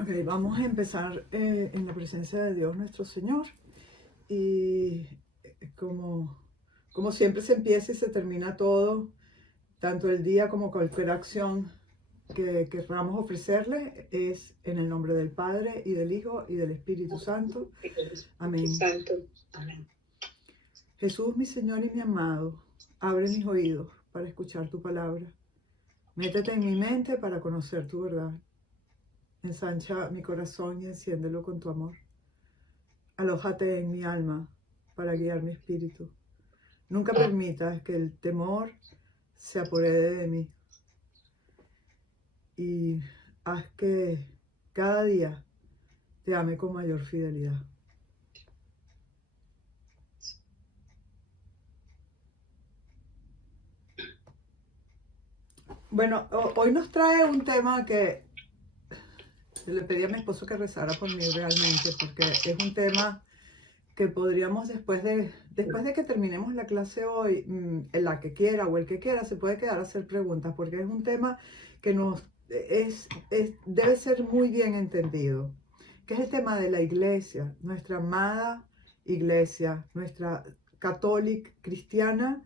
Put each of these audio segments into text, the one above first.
Ok, vamos a empezar en la presencia de Dios nuestro Señor. Y como siempre se empieza y se termina todo, tanto el día como cualquier acción que queramos ofrecerle, es en el nombre del Padre y del Hijo y del Espíritu Santo. Amén. Amén. Jesús, mi Señor y mi amado, abre mis oídos para escuchar tu palabra. Métete en mi mente para conocer tu verdad. Ensancha mi corazón y enciéndelo con tu amor. Alójate en mi alma para guiar mi espíritu. Nunca permitas que el temor se apodere de mí y haz que cada día te ame con mayor fidelidad. Bueno, hoy nos trae un tema que le pedí a mi esposo que rezara por mí realmente, porque es un tema que podríamos después de que terminemos la clase hoy, la que quiera o el que quiera, se puede quedar a hacer preguntas, porque es un tema que debe ser muy bien entendido, que es el tema de la iglesia, nuestra amada iglesia, nuestra católica, cristiana,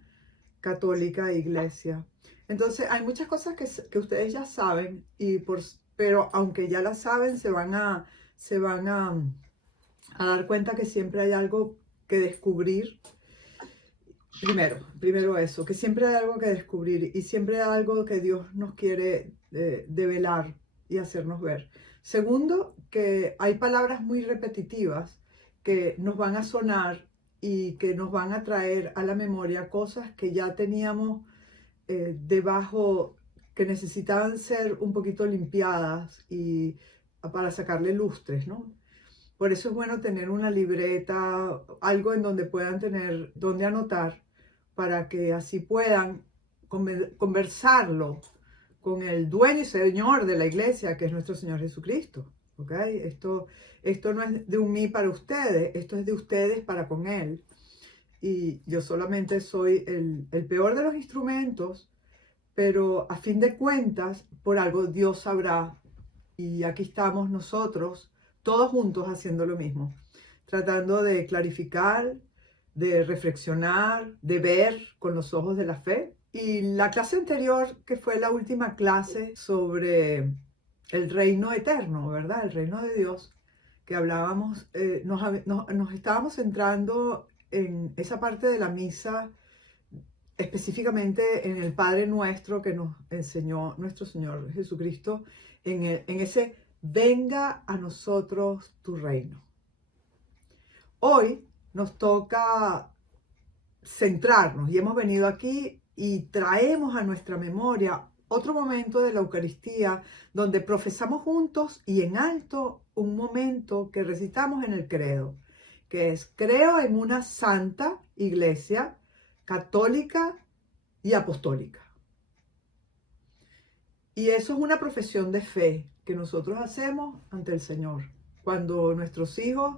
católica iglesia. Entonces, hay muchas cosas que ustedes ya saben, pero aunque ya las saben, se van a dar cuenta que siempre hay algo que descubrir. Primero eso, que siempre hay algo que descubrir y siempre hay algo que Dios nos quiere develar y hacernos ver. Segundo, que hay palabras muy repetitivas que nos van a sonar y que nos van a traer a la memoria cosas que ya teníamos debajo, que necesitaban ser un poquito limpiadas y para sacarle lustres, ¿no? Por eso es bueno tener una libreta, algo en donde puedan tener, donde anotar, para que así puedan conversarlo con el dueño y señor de la iglesia, que es nuestro Señor Jesucristo. ¿Ok? Esto no es de un mí para ustedes, esto es de ustedes para con Él. Y yo solamente soy el peor de los instrumentos, pero a fin de cuentas, por algo Dios sabrá. Y aquí estamos nosotros, todos juntos haciendo lo mismo, tratando de clarificar, de reflexionar, de ver con los ojos de la fe. Y la clase anterior, que fue la última clase sobre el reino eterno, ¿verdad? El reino de Dios, que hablábamos, nos estábamos centrando en esa parte de la misa, específicamente en el Padre Nuestro que nos enseñó nuestro Señor Jesucristo, en ese venga a nosotros tu reino. Hoy nos toca centrarnos y hemos venido aquí y traemos a nuestra memoria otro momento de la Eucaristía donde profesamos juntos y en alto un momento que recitamos en el credo, que es: creo en una santa iglesia católica y apostólica. Y eso es una profesión de fe que nosotros hacemos ante el Señor. Cuando nuestros hijos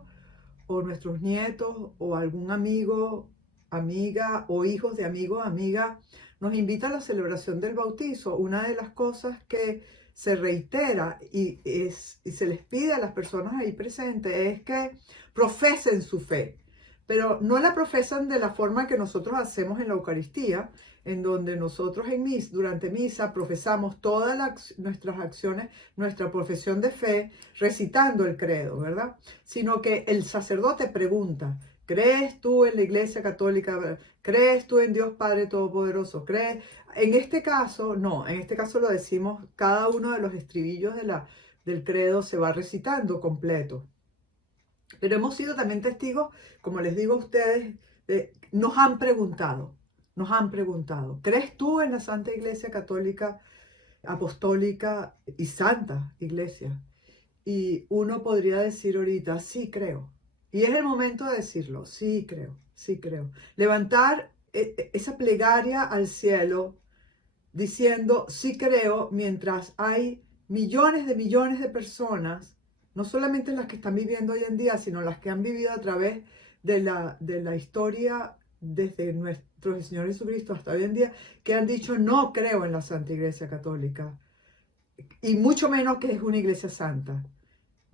o nuestros nietos o algún amigo, amiga o hijos de amigo o amiga nos invitan a la celebración del bautizo, una de las cosas que se reitera y se les pide a las personas ahí presentes es que profesen su fe, pero no la profesan de la forma que nosotros hacemos en la Eucaristía, en donde nosotros durante misa profesamos todas nuestras acciones, nuestra profesión de fe, recitando el credo, ¿verdad? Sino que el sacerdote pregunta: ¿crees tú en la Iglesia Católica? ¿Crees tú en Dios Padre Todopoderoso? ¿Crees? En este caso, no, en este caso lo decimos, cada uno de los estribillos del credo se va recitando completo. Pero hemos sido también testigos, como les digo a ustedes, nos han preguntado, ¿crees tú en la Santa Iglesia Católica, Apostólica y Santa Iglesia? Y uno podría decir ahorita: sí creo. Y es el momento de decirlo: sí creo, sí creo. Levantar esa plegaria al cielo diciendo: sí creo, mientras hay millones de personas, no solamente las que están viviendo hoy en día, sino las que han vivido a través de la historia desde nuestro Señor Jesucristo hasta hoy en día, que han dicho: no creo en la Santa Iglesia Católica, y mucho menos que es una iglesia santa.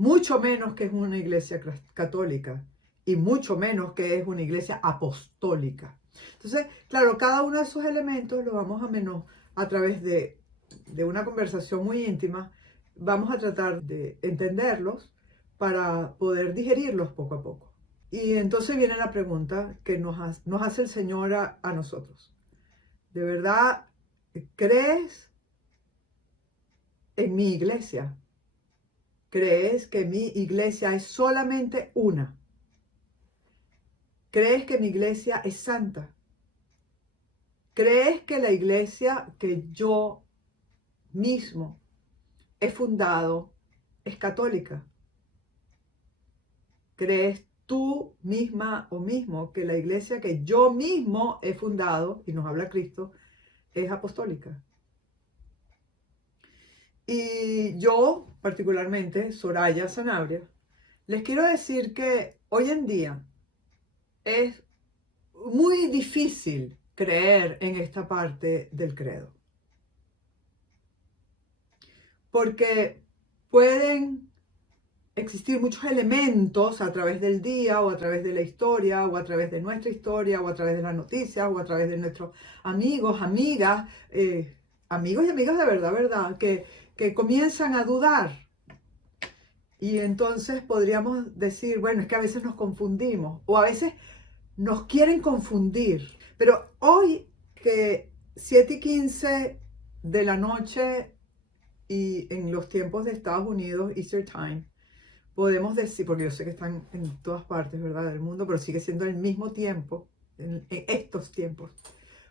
mucho menos que es una iglesia católica y mucho menos que es una iglesia apostólica. Entonces, claro, cada uno de esos elementos lo vamos a través de una conversación muy íntima, vamos a tratar de entenderlos para poder digerirlos poco a poco. Y entonces viene la pregunta que nos hace el Señor a nosotros. ¿De verdad crees en mi iglesia? ¿Crees que mi iglesia es solamente una? ¿Crees que mi iglesia es santa? ¿Crees que la iglesia que yo mismo he fundado es católica? ¿Crees tú misma o mismo que la iglesia que yo mismo he fundado, y nos habla Cristo, es apostólica? Y yo, particularmente, Soraya Sanabria, les quiero decir que hoy en día es muy difícil creer en esta parte del credo. Porque pueden existir muchos elementos a través del día o a través de la historia o a través de nuestra historia o a través de las noticias o a través de nuestros amigos, amigas, amigos y amigas de verdad, que comienzan a dudar. Y entonces podríamos decir, bueno, es que a veces nos confundimos o a veces nos quieren confundir. Pero hoy que 7:15 de la noche y en los tiempos de Estados Unidos, Easter Time, podemos decir, porque yo sé que están en todas partes, ¿verdad?, del mundo, pero sigue siendo el mismo tiempo, en estos tiempos,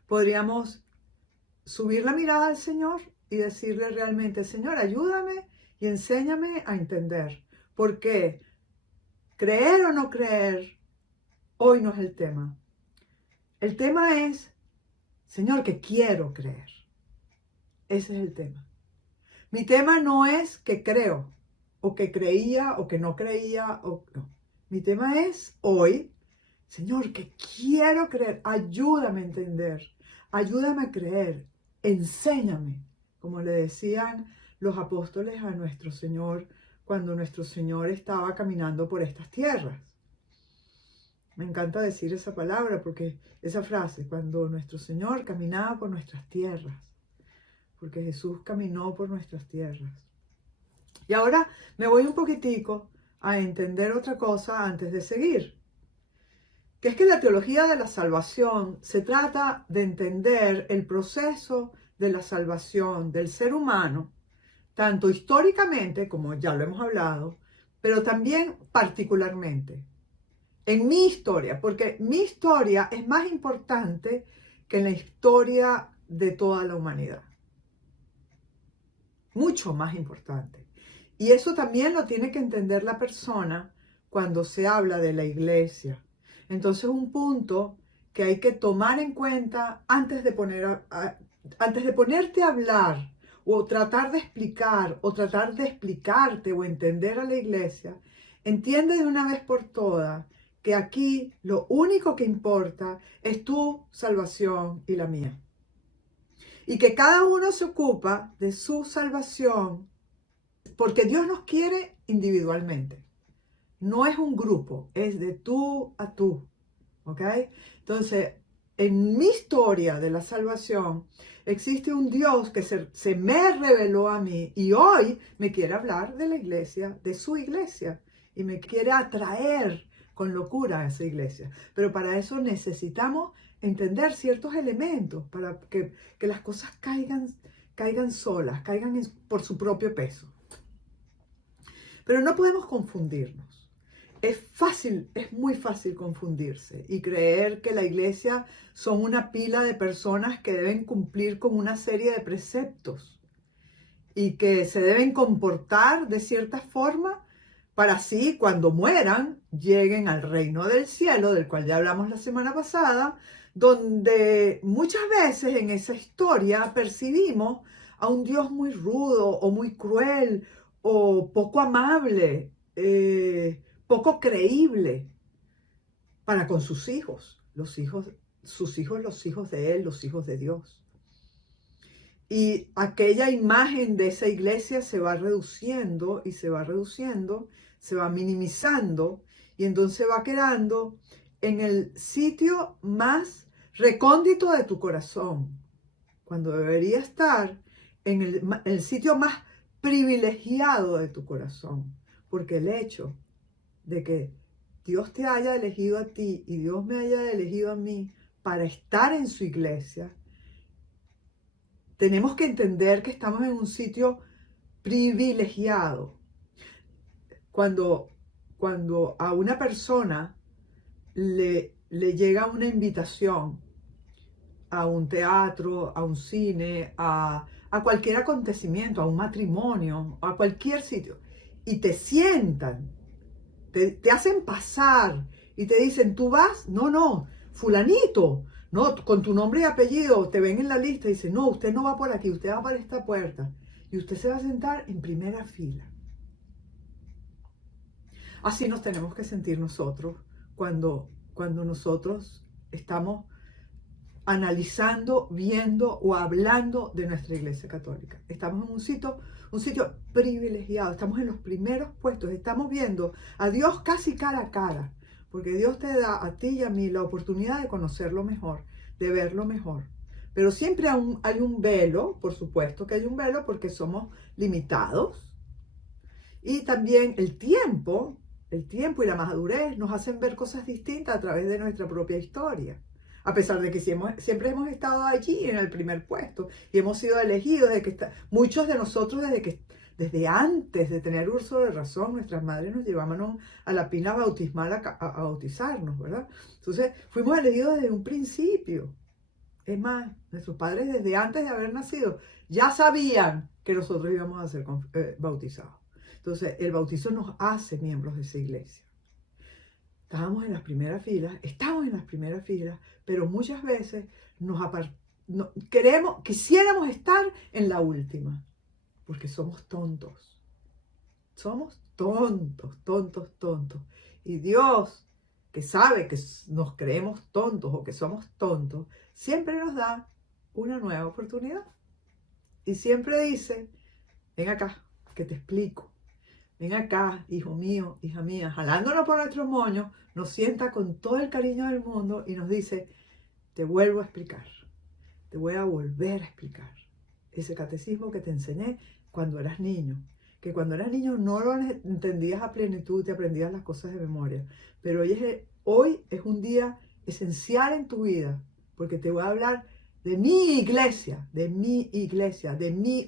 podríamos subir la mirada al Señor y decirle realmente, Señor, ayúdame y enséñame a entender. Porque creer o no creer, hoy no es el tema. El tema es, Señor, que quiero creer. Ese es el tema. Mi tema no es que creo, o que creía, o que no creía, o no. Mi tema es hoy, Señor, que quiero creer. Ayúdame a entender. Ayúdame a creer. Enséñame. Como le decían los apóstoles a nuestro Señor cuando nuestro Señor estaba caminando por estas tierras. Me encanta decir esa palabra porque esa frase, cuando nuestro Señor caminaba por nuestras tierras, porque Jesús caminó por nuestras tierras. Y ahora me voy un poquitico a entender otra cosa antes de seguir, que es que la teología de la salvación se trata de entender el proceso de la salvación del ser humano, tanto históricamente, como ya lo hemos hablado, pero también particularmente en mi historia, porque mi historia es más importante que la historia de toda la humanidad. Mucho más importante. Y eso también lo tiene que entender la persona cuando se habla de la iglesia. Entonces, un punto que hay que tomar en cuenta antes de ponerte a hablar o tratar de explicar o tratar de explicarte o entender a la iglesia, entiende de una vez por todas que aquí lo único que importa es tu salvación y la mía. Y que cada uno se ocupa de su salvación porque Dios nos quiere individualmente. No es un grupo, es de tú a tú. ¿Ok? Entonces, en mi historia de la salvación, existe un Dios que se me reveló a mí y hoy me quiere hablar de la iglesia, de su iglesia, y me quiere atraer con locura a esa iglesia. Pero para eso necesitamos entender ciertos elementos para que las cosas caigan solas, caigan por su propio peso. Pero no podemos confundirnos. Es muy fácil confundirse y creer que la iglesia son una pila de personas que deben cumplir con una serie de preceptos y que se deben comportar de cierta forma para así cuando mueran lleguen al reino del cielo, del cual ya hablamos la semana pasada, donde muchas veces en esa historia percibimos a un Dios muy rudo o muy cruel o poco amable, poco creíble para con sus hijos, los hijos de él, los hijos de Dios. y aquella imagen de esa iglesia se va reduciendo y se va reduciendo, se va minimizando y entonces va quedando en el sitio más recóndito de tu corazón, cuando debería estar en el sitio más privilegiado de tu corazón, porque el hecho de que Dios te haya elegido a ti y Dios me haya elegido a mí para estar en su iglesia, tenemos que entender que estamos en un sitio privilegiado. Cuando a una persona le llega una invitación a un teatro, a un cine, a cualquier acontecimiento, a un matrimonio, a cualquier sitio, y te sientan, te hacen pasar y te dicen, ¿tú vas? No, no, fulanito, no, con tu nombre y apellido, te ven en la lista y dicen, no, usted no va por aquí, usted va por esta puerta, y usted se va a sentar en primera fila. Así nos tenemos que sentir nosotros cuando nosotros estamos analizando, viendo o hablando de nuestra Iglesia Católica. Estamos en un sitio privilegiado, estamos en los primeros puestos, estamos viendo a Dios casi cara a cara, porque Dios te da a ti y a mí la oportunidad de conocerlo mejor, de verlo mejor. Pero siempre hay un velo, por supuesto que hay un velo porque somos limitados. Y también el tiempo y la madurez nos hacen ver cosas distintas a través de nuestra propia historia. A pesar de que siempre hemos estado allí en el primer puesto y hemos sido elegidos, muchos de nosotros desde antes de tener uso de razón, nuestras madres nos llevaban a la pila bautismal a bautizarnos, ¿verdad? Entonces fuimos elegidos desde un principio. Es más, nuestros padres desde antes de haber nacido ya sabían que nosotros íbamos a ser bautizados. Entonces, el bautizo nos hace miembros de esa iglesia. Estamos en las primeras filas, pero muchas veces quisiéramos estar en la última, porque somos tontos. Somos tontos. Y Dios, que sabe que nos creemos tontos o que somos tontos, siempre nos da una nueva oportunidad. Y siempre dice, ven acá, que te explico. Ven acá, hijo mío, hija mía, jalándonos por nuestros moños, nos sienta con todo el cariño del mundo y nos dice, te vuelvo a explicar, te voy a volver a explicar ese catecismo que te enseñé cuando eras niño, que cuando eras niño no lo entendías a plenitud, te aprendías las cosas de memoria, pero hoy es un día esencial en tu vida, porque te voy a hablar de mi iglesia, de mi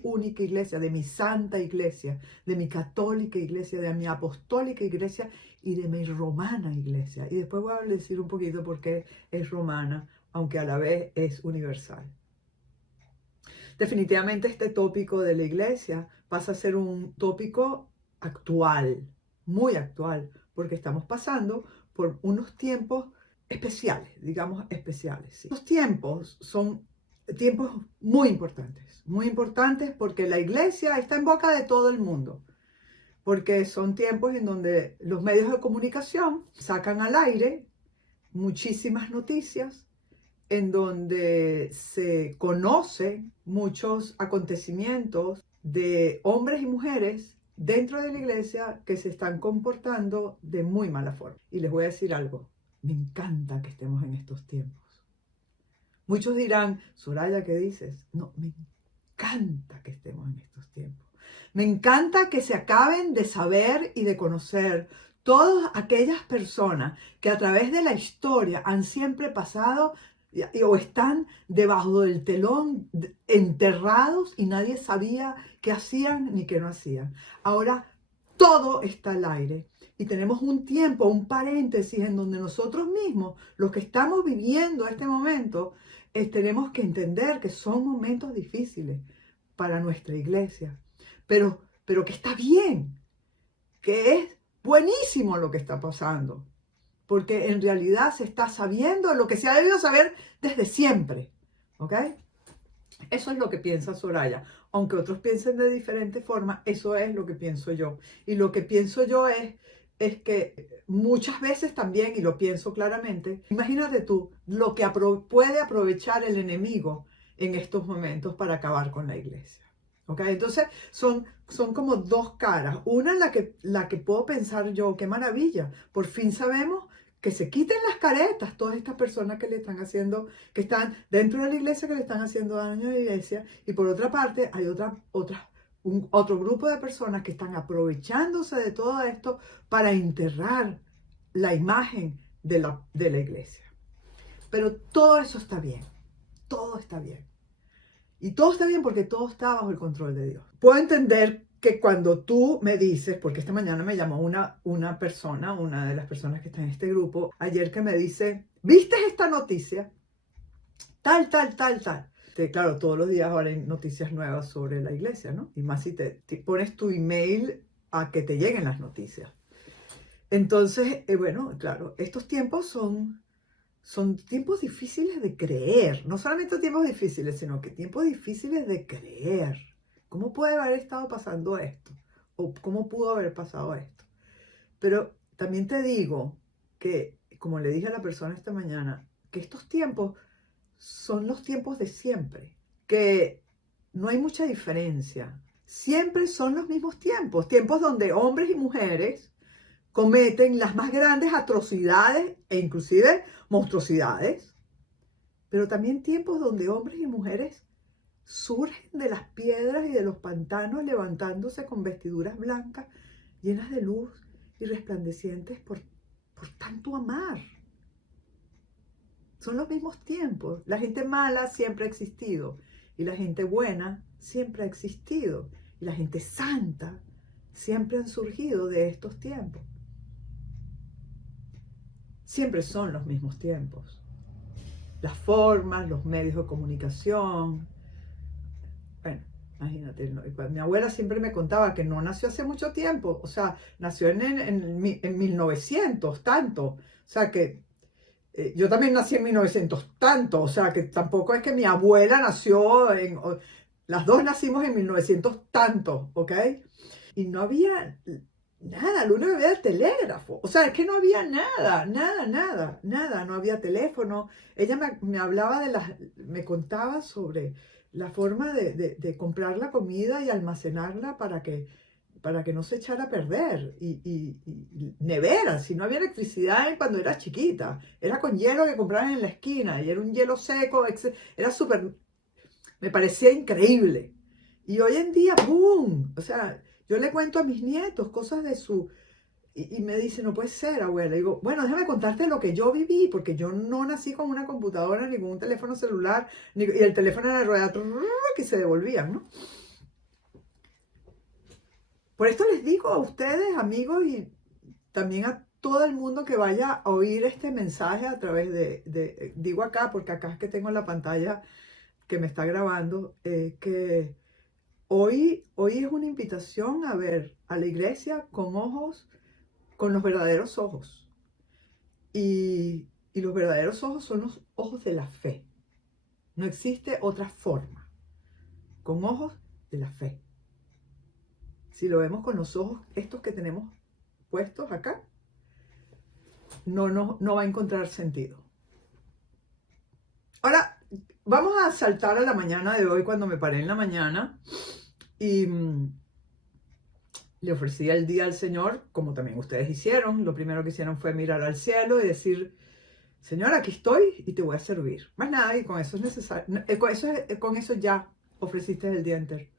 única iglesia, de mi santa iglesia, de mi católica iglesia, de mi apostólica iglesia y de mi romana iglesia. Y después voy a decir un poquito por qué es romana, aunque a la vez es universal. Definitivamente este tópico de la iglesia pasa a ser un tópico actual, muy actual, porque estamos pasando por unos tiempos especiales, digamos especiales. ¿Sí? Los tiempos son tiempos muy importantes porque la iglesia está en boca de todo el mundo, porque son tiempos en donde los medios de comunicación sacan al aire muchísimas noticias, en donde se conocen muchos acontecimientos de hombres y mujeres dentro de la iglesia que se están comportando de muy mala forma. Y les voy a decir algo, me encanta que estemos en estos tiempos. Muchos dirán, Soraya, ¿qué dices? No, me encanta que estemos en estos tiempos. Me encanta que se acaben de saber y de conocer todas aquellas personas que a través de la historia han siempre pasado o están debajo del telón enterrados y nadie sabía qué hacían ni qué no hacían. Ahora todo está al aire y tenemos un tiempo, un paréntesis en donde nosotros mismos, los que estamos viviendo este momento, tenemos que entender que son momentos difíciles para nuestra iglesia, pero que está bien, que es buenísimo lo que está pasando, porque en realidad se está sabiendo lo que se ha debido saber desde siempre, ¿ok? Eso es lo que piensa Soraya. Aunque otros piensen de diferente forma, eso es lo que pienso yo. Y lo que pienso yo es que muchas veces también, y lo pienso claramente, imagínate tú, lo que puede aprovechar el enemigo en estos momentos para acabar con la iglesia. ¿Ok? Entonces son como dos caras. Una la que puedo pensar yo, qué maravilla, por fin sabemos que se quiten las caretas todas estas personas que le están haciendo, que están dentro de la iglesia, que le están haciendo daño a la iglesia. Y por otra parte hay otro grupo de personas que están aprovechándose de todo esto para enterrar la imagen de la iglesia. Pero todo eso está bien, todo está bien. Y todo está bien porque todo está bajo el control de Dios. Puedo entender que cuando tú me dices, porque esta mañana me llamó una persona, una de las personas que está en este grupo, ayer que me dice, ¿viste esta noticia? Tal. Claro, todos los días ahora hay noticias nuevas sobre la iglesia, ¿no? Y más si te pones tu email a que te lleguen las noticias. Entonces, bueno, claro, estos tiempos son tiempos difíciles de creer. No solamente tiempos difíciles, sino que tiempos difíciles de creer. ¿Cómo puede haber estado pasando esto? ¿O cómo pudo haber pasado esto? Pero también te digo que, como le dije a la persona esta mañana, que estos tiempos son los tiempos de siempre, que no hay mucha diferencia. Siempre son los mismos tiempos, tiempos donde hombres y mujeres cometen las más grandes atrocidades e inclusive monstruosidades, pero también tiempos donde hombres y mujeres surgen de las piedras y de los pantanos levantándose con vestiduras blancas llenas de luz y resplandecientes por tanto amar. Son los mismos tiempos. La gente mala siempre ha existido y la gente buena siempre ha existido y la gente santa siempre han surgido de estos tiempos. Siempre son los mismos tiempos. Las formas, los medios de comunicación. Bueno, imagínate, mi abuela siempre me contaba que no nació hace mucho tiempo, o sea, nació en 1900, tanto. O sea que yo también nací en 1900, tanto. O sea que tampoco es que mi abuela nació las dos nacimos en 1900, tanto, ¿ok? Y no había nada, lo único que había era el telégrafo. O sea, es que no había nada, no había teléfono. Ella me hablaba me contaba sobre la forma de comprar la comida y almacenarla para que no se echara a perder. Y neveras, si no había electricidad cuando era chiquita, era con hielo que compraban en la esquina y era un hielo seco, era súper, me parecía increíble. Y hoy en día, ¡boom! O sea, yo le cuento a mis nietos cosas de y me dice, no puede ser, abuela. Y digo, bueno, déjame contarte lo que yo viví, porque yo no nací con una computadora ni con un teléfono celular, y el teléfono era de ruedas que se devolvían, ¿no? Por esto les digo a ustedes, amigos, y también a todo el mundo que vaya a oír este mensaje a través digo acá, porque acá es que tengo la pantalla que me está grabando, que hoy es una invitación a ver a la iglesia con los verdaderos ojos. Y los verdaderos ojos son los ojos de la fe. No existe otra forma. Con ojos de la fe. Si lo vemos con los ojos estos que tenemos puestos acá, no va a encontrar sentido. Ahora, vamos a saltar a la mañana de hoy, cuando me paré en la mañana y le ofrecí el día al Señor, como también ustedes hicieron. Lo primero que hicieron fue mirar al cielo y decir, Señor, aquí estoy y te voy a servir. Más nada, y con eso es necesario. Con eso ya ofreciste el día entero.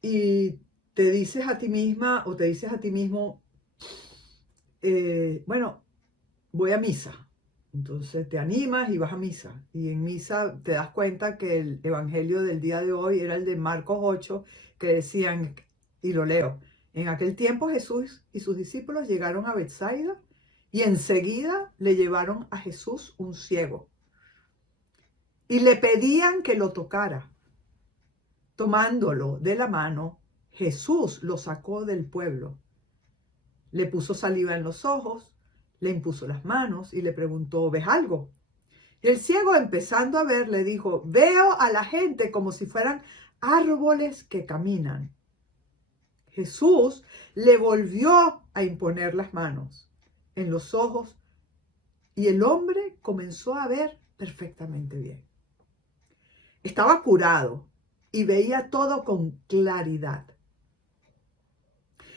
Y te dices a ti misma o te dices a ti mismo, bueno, voy a misa. Entonces te animas y vas a misa. Y en misa te das cuenta que el evangelio del día de hoy era el de Marcos 8, que decían, y lo leo, en aquel tiempo Jesús y sus discípulos llegaron a Betsaida y enseguida le llevaron a Jesús un ciego. Y le pedían que lo tocara. Tomándolo de la mano, Jesús lo sacó del pueblo. Le puso saliva en los ojos, le impuso las manos y le preguntó, ¿ves algo? Y el ciego, empezando a ver, le dijo, veo a la gente como si fueran árboles que caminan. Jesús le volvió a imponer las manos en los ojos y el hombre comenzó a ver perfectamente bien. estaba curado y veía todo con claridad.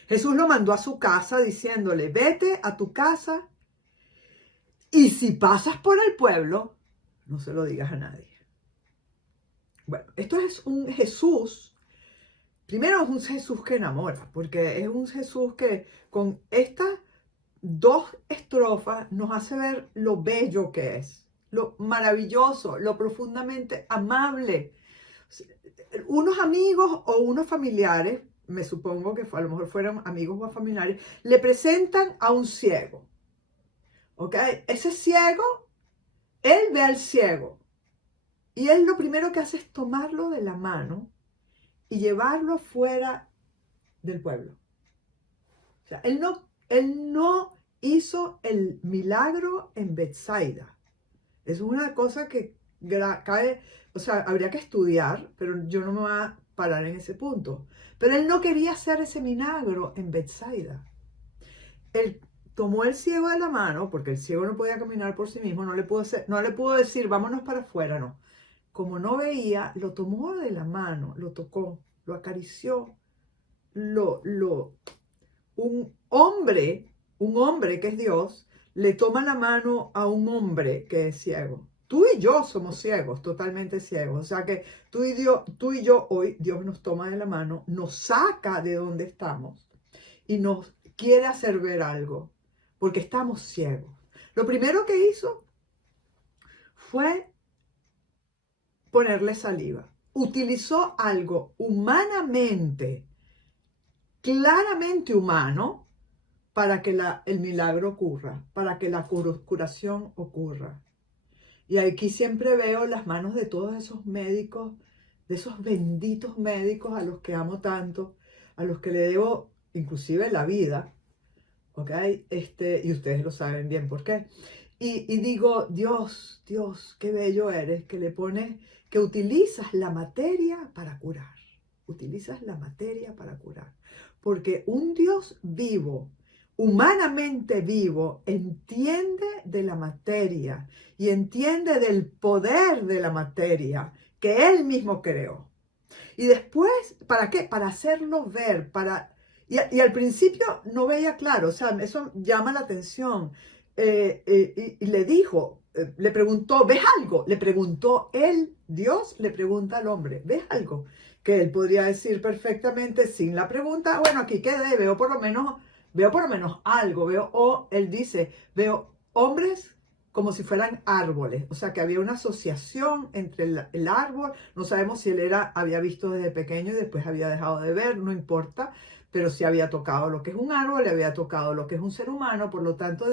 Jesús lo mandó a su casa diciéndole, vete a tu casa y si pasas por el pueblo, no se lo digas a nadie. Bueno, esto es un Jesús, primero es un Jesús que enamora, porque es un Jesús que con estas dos estrofas nos hace ver lo bello que es, lo maravilloso, lo profundamente amable. Unos amigos o unos familiares, me supongo que a lo mejor fueron amigos o familiares, le presentan a un ciego. ¿Ok? Ese ciego, él ve al ciego y él lo primero que hace es tomarlo de la mano y llevarlo fuera del pueblo. O sea, él no hizo el milagro en Betsaida. Es una cosa que cae, o sea, habría que estudiar, pero yo no me voy a parar en ese punto. Pero él no quería hacer ese milagro en Betsaida. Él tomó el ciego de la mano, porque el ciego no podía caminar por sí mismo, no le pudo decir, vámonos para afuera, no. Como no veía, lo tomó de la mano, lo tocó, lo acarició, un hombre que es Dios, le toma la mano a un hombre que es ciego. Tú y yo somos ciegos, totalmente ciegos. O sea que tú y yo hoy, Dios nos toma de la mano, nos saca de donde estamos y nos quiere hacer ver algo, porque estamos ciegos. Lo primero que hizo fue ponerle saliva. Utilizó algo humanamente, claramente humano, para que el milagro ocurra, para que la curación ocurra. Y aquí siempre veo las manos de todos esos médicos, de esos benditos médicos a los que amo tanto, a los que le debo inclusive la vida, ¿ok? Y ustedes lo saben bien por qué. Y digo, Dios, qué bello eres, que le pones, que utilizas la materia para curar. Utilizas la materia para curar. Porque un Dios vivo, humanamente vivo, entiende de la materia y entiende del poder de la materia que Él mismo creó. Y después, ¿para qué? Para hacerlo ver, y al principio no veía claro, o sea, eso llama la atención. Y le dijo, le preguntó, ¿ves algo? Le preguntó él, Dios le pregunta al hombre, ¿ves algo? Que él podría decir perfectamente sin la pregunta, bueno, aquí quedé, veo por lo menos algo, o él dice, veo hombres como si fueran árboles, o sea que había una asociación entre el árbol, no sabemos si él había visto desde pequeño y después había dejado de ver, no importa, pero si había tocado lo que es un árbol, le había tocado lo que es un ser humano, por lo tanto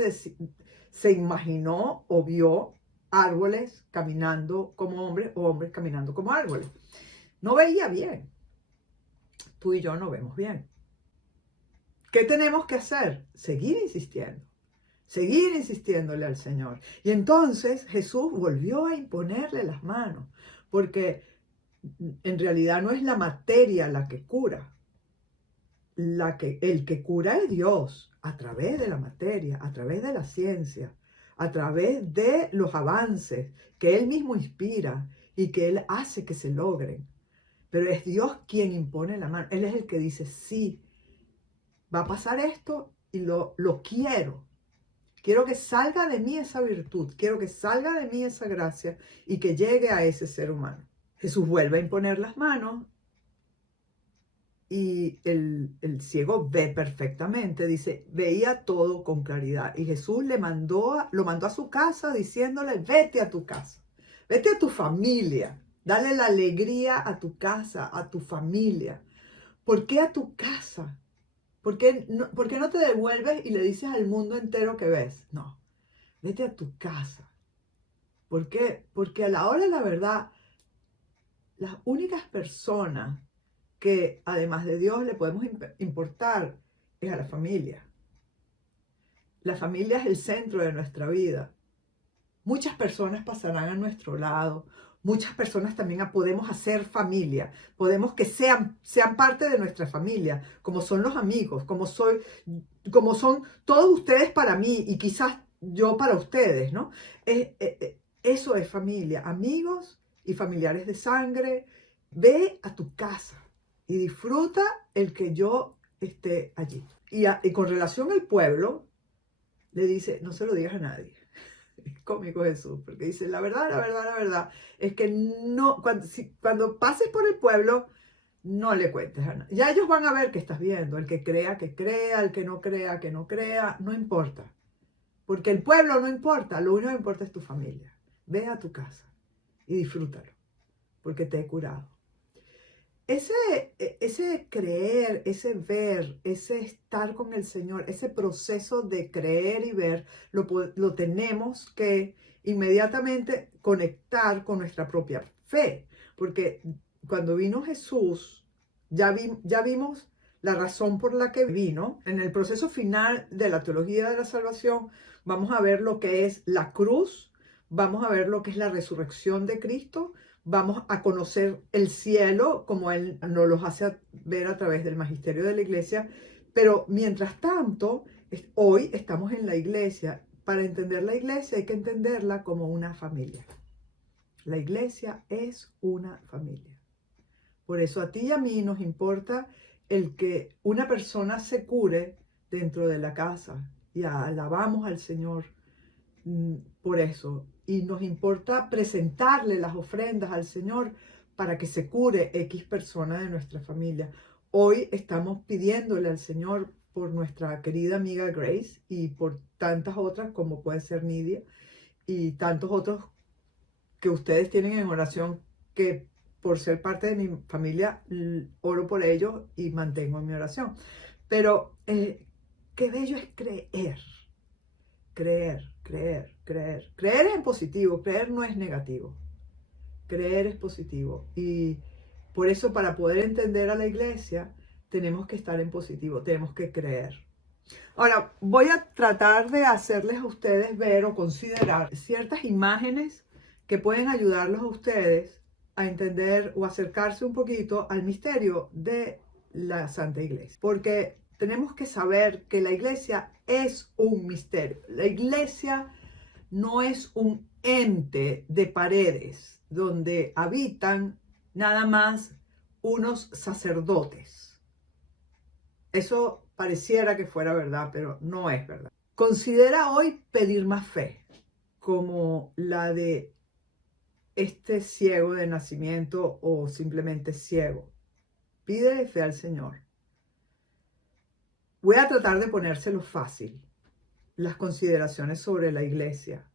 se imaginó o vio árboles caminando como hombres o hombres caminando como árboles. No veía bien, tú y yo no vemos bien. ¿Qué tenemos que hacer? Seguir insistiéndole al Señor. Y entonces Jesús volvió a imponerle las manos, porque en realidad no es la materia la que cura. El que cura es Dios, a través de la materia, a través de la ciencia, a través de los avances que Él mismo inspira y que Él hace que se logren. Pero es Dios quien impone la mano. Él es el que dice, sí, va a pasar esto y lo quiero. Quiero que salga de mí esa virtud, quiero que salga de mí esa gracia y que llegue a ese ser humano. Jesús vuelve a imponer las manos y el ciego ve perfectamente, dice, veía todo con claridad. Y Jesús lo mandó a su casa diciéndole, vete a tu casa, vete a tu familia, dale la alegría a tu casa, a tu familia. ¿Por qué a tu casa? ¿Por qué no te devuelves y le dices al mundo entero que ves? No, vete a tu casa. ¿Por qué? Porque a la hora de la verdad, las únicas personas que además de Dios le podemos importar es a la familia. La familia es el centro de nuestra vida. Muchas personas pasarán a nuestro lado. Muchas personas también podemos hacer familia. Podemos que sean parte de nuestra familia, como son los amigos, como son todos ustedes para mí y quizás yo para ustedes, ¿no? Eso es familia, amigos y familiares de sangre. Ve a tu casa y disfruta el que yo esté allí. Y con relación al pueblo, le dice, no se lo digas a nadie. Es cómico Jesús, porque dice, la verdad, la verdad, la verdad, es que no, cuando pases por el pueblo, no le cuentes a nadie. Ya ellos van a ver que estás viendo, el que crea, que crea, el que no crea, que no crea, no importa. Porque el pueblo no importa, lo único que importa es tu familia. Ve a tu casa y disfrútalo, porque te he curado. Ese creer, ese ver, ese estar con el Señor, ese proceso de creer y ver, lo tenemos que inmediatamente conectar con nuestra propia fe. Porque cuando vino Jesús, ya vimos la razón por la que vino. En el proceso final de la teología de la salvación, vamos a ver lo que es la cruz, vamos a ver lo que es la resurrección de Cristo. Vamos a conocer el cielo como Él nos los hace ver a través del magisterio de la iglesia. Pero mientras tanto, hoy estamos en la iglesia. Para entender la iglesia hay que entenderla como una familia. La iglesia es una familia. Por eso a ti y a mí nos importa el que una persona se cure dentro de la casa. Y alabamos al Señor por eso. Y nos importa presentarle las ofrendas al Señor para que se cure X persona de nuestra familia. Hoy estamos pidiéndole al Señor por nuestra querida amiga Grace y por tantas otras como puede ser Nidia y tantos otros que ustedes tienen en oración, que por ser parte de mi familia oro por ellos y mantengo en mi oración. Pero qué bello es creer. Creer, creer, creer. Creer es en positivo, creer no es negativo. Creer es positivo. Y por eso, para poder entender a la iglesia, tenemos que estar en positivo, tenemos que creer. Ahora, voy a tratar de hacerles a ustedes ver o considerar ciertas imágenes que pueden ayudarlos a ustedes a entender o acercarse un poquito al misterio de la Santa Iglesia. Porque tenemos que saber que la iglesia es un misterio. La iglesia no es un ente de paredes donde habitan nada más unos sacerdotes. Eso pareciera que fuera verdad, pero no es verdad. Considera hoy pedir más fe, como la de este ciego de nacimiento o simplemente ciego. Pídele fe al Señor. Voy a tratar de ponérselo fácil, las consideraciones sobre la iglesia.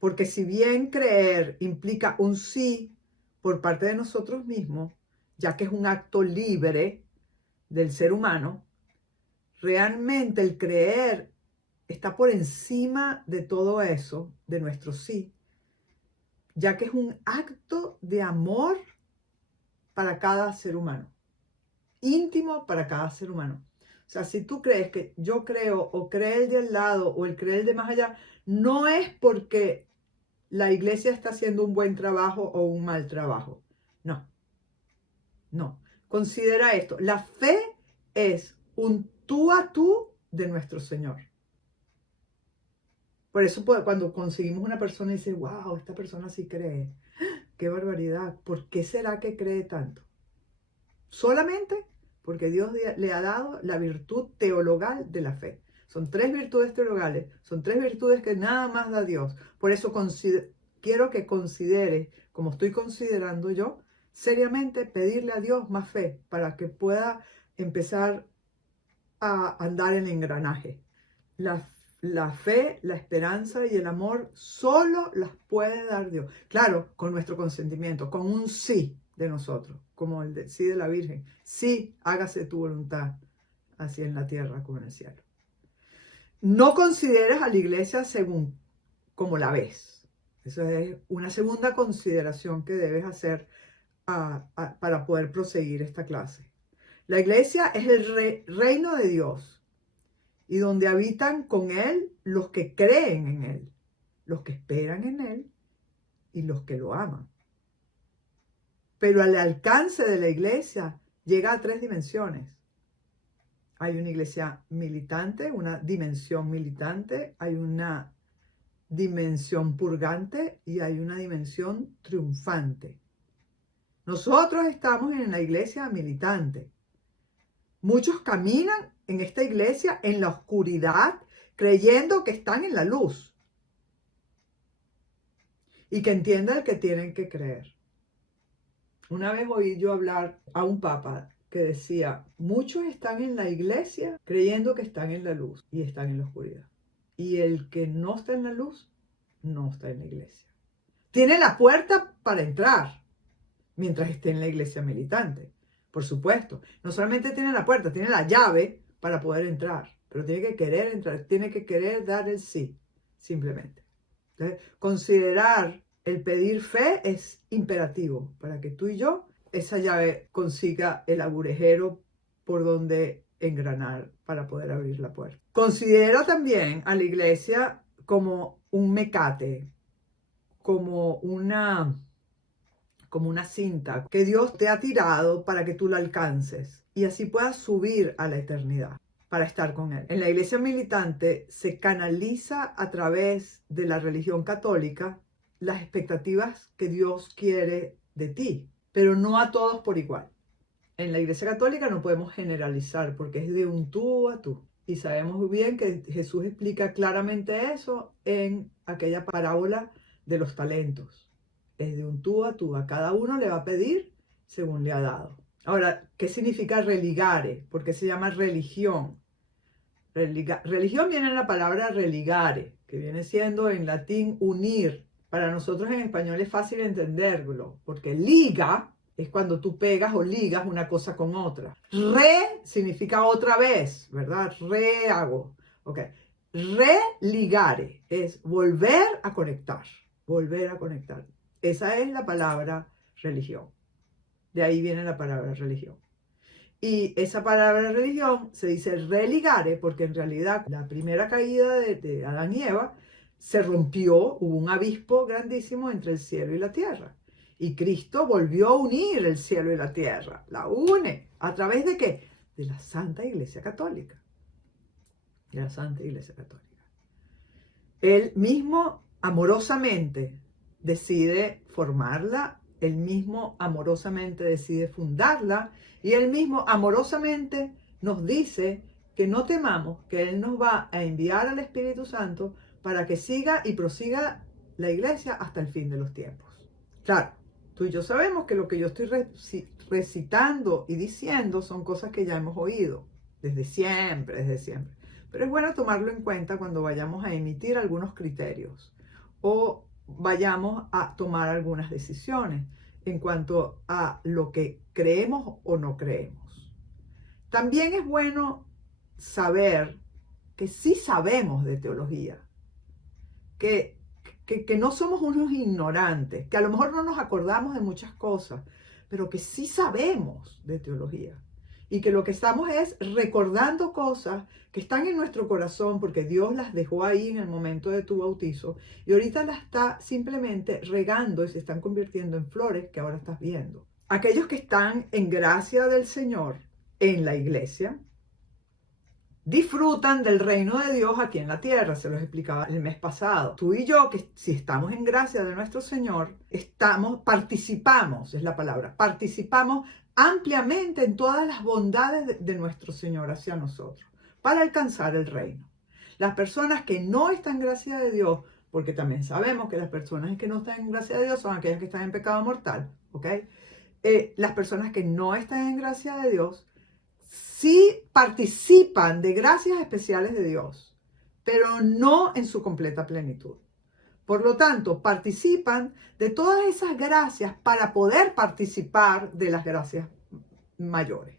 Porque si bien creer implica un sí por parte de nosotros mismos, ya que es un acto libre del ser humano, realmente el creer está por encima de todo eso, de nuestro sí, ya que es un acto de amor para cada ser humano, íntimo para cada ser humano. O sea, si tú crees que yo creo o cree el de al lado o el cree el de más allá, no es porque la iglesia está haciendo un buen trabajo o un mal trabajo. No, no. Considera esto. La fe es un tú a tú de nuestro Señor. Por eso cuando conseguimos una persona y dice, wow, esta persona sí cree. ¡Qué barbaridad! ¿Por qué será que cree tanto? Solamente porque Dios le ha dado la virtud teologal de la fe. Son 3 virtudes teologales, son 3 virtudes que nada más da Dios. Por eso quiero que considere, como estoy considerando yo, seriamente pedirle a Dios más fe para que pueda empezar a andar en el engranaje. La fe, la esperanza y el amor solo las puede dar Dios. Claro, con nuestro consentimiento, con un sí de nosotros, como el sí de la Virgen. Sí, hágase tu voluntad, así en la tierra como en el cielo. No consideres a la iglesia según como la ves. Eso es una segunda consideración que debes hacer para poder proseguir esta clase. La iglesia es el reino de Dios y donde habitan con Él los que creen en Él, los que esperan en Él y los que lo aman. Pero al alcance de la iglesia llega a 3 dimensiones. Hay una iglesia militante, una dimensión militante, hay una dimensión purgante y hay una dimensión triunfante. Nosotros estamos en la iglesia militante. Muchos caminan en esta iglesia en la oscuridad, creyendo que están en la luz y que entiendan que tienen que creer. Una vez oí yo hablar a un papa que decía, muchos están en la iglesia creyendo que están en la luz y están en la oscuridad. Y el que no está en la luz, no está en la iglesia. Tiene la puerta para entrar mientras esté en la iglesia militante. Por supuesto, no solamente tiene la puerta, tiene la llave para poder entrar, pero tiene que querer entrar, tiene que querer dar el sí, simplemente. Entonces, considerar el pedir fe es imperativo para que tú y yo, esa llave consiga el agujero por donde engranar para poder abrir la puerta. Considera también a la iglesia como un mecate, como una cinta que Dios te ha tirado para que tú la alcances y así puedas subir a la eternidad para estar con Él. En la iglesia militante se canaliza a través de la religión católica las expectativas que Dios quiere de ti, pero no a todos por igual. En la iglesia católica no podemos generalizar porque es de un tú a tú. Y sabemos muy bien que Jesús explica claramente eso en aquella parábola de los talentos. Es de un tú a tú. A cada uno le va a pedir según le ha dado. Ahora, ¿qué significa religare? ¿Por qué se llama religión? Religión viene de la palabra religare, que viene siendo en latín unir. Para nosotros en español es fácil entenderlo, porque liga es cuando tú pegas o ligas una cosa con otra. Re significa otra vez, ¿verdad? Rehago. Ok. Religare es volver a conectar. Volver a conectar. Esa es la palabra religión. De ahí viene la palabra religión. Y esa palabra religión se dice religare porque en realidad la primera caída de Adán y Eva se rompió, hubo un abismo grandísimo entre el cielo y la tierra. Y Cristo volvió a unir el cielo y la tierra. La une. ¿A través de qué? De la Santa Iglesia Católica. De la Santa Iglesia Católica. Él mismo amorosamente decide formarla, él mismo amorosamente decide fundarla y él mismo amorosamente nos dice que no temamos, que Él nos va a enviar al Espíritu Santo para que siga y prosiga la iglesia hasta el fin de los tiempos. Claro, tú y yo sabemos que lo que yo estoy recitando y diciendo son cosas que ya hemos oído desde siempre, desde siempre. Pero es bueno tomarlo en cuenta cuando vayamos a emitir algunos criterios o vayamos a tomar algunas decisiones en cuanto a lo que creemos o no creemos. También es bueno saber que sí sabemos de teología, que no somos unos ignorantes, que a lo mejor no nos acordamos de muchas cosas, pero que sí sabemos de teología. Y que lo que estamos es recordando cosas que están en nuestro corazón porque Dios las dejó ahí en el momento de tu bautizo y ahorita las está simplemente regando y se están convirtiendo en flores que ahora estás viendo. Aquellos que están en gracia del Señor en la iglesia disfrutan del reino de Dios aquí en la tierra, se los explicaba el mes pasado. Tú y yo, que si estamos en gracia de nuestro Señor, participamos, es la palabra, participamos ampliamente en todas las bondades de nuestro Señor hacia nosotros, para alcanzar el reino. Las personas que no están en gracia de Dios, porque también sabemos que las personas que no están en gracia de Dios son aquellas que están en pecado mortal, ¿ok? Las personas que no están en gracia de Dios, sí participan de gracias especiales de Dios, pero no en su completa plenitud. Por lo tanto, participan de todas esas gracias para poder participar de las gracias mayores.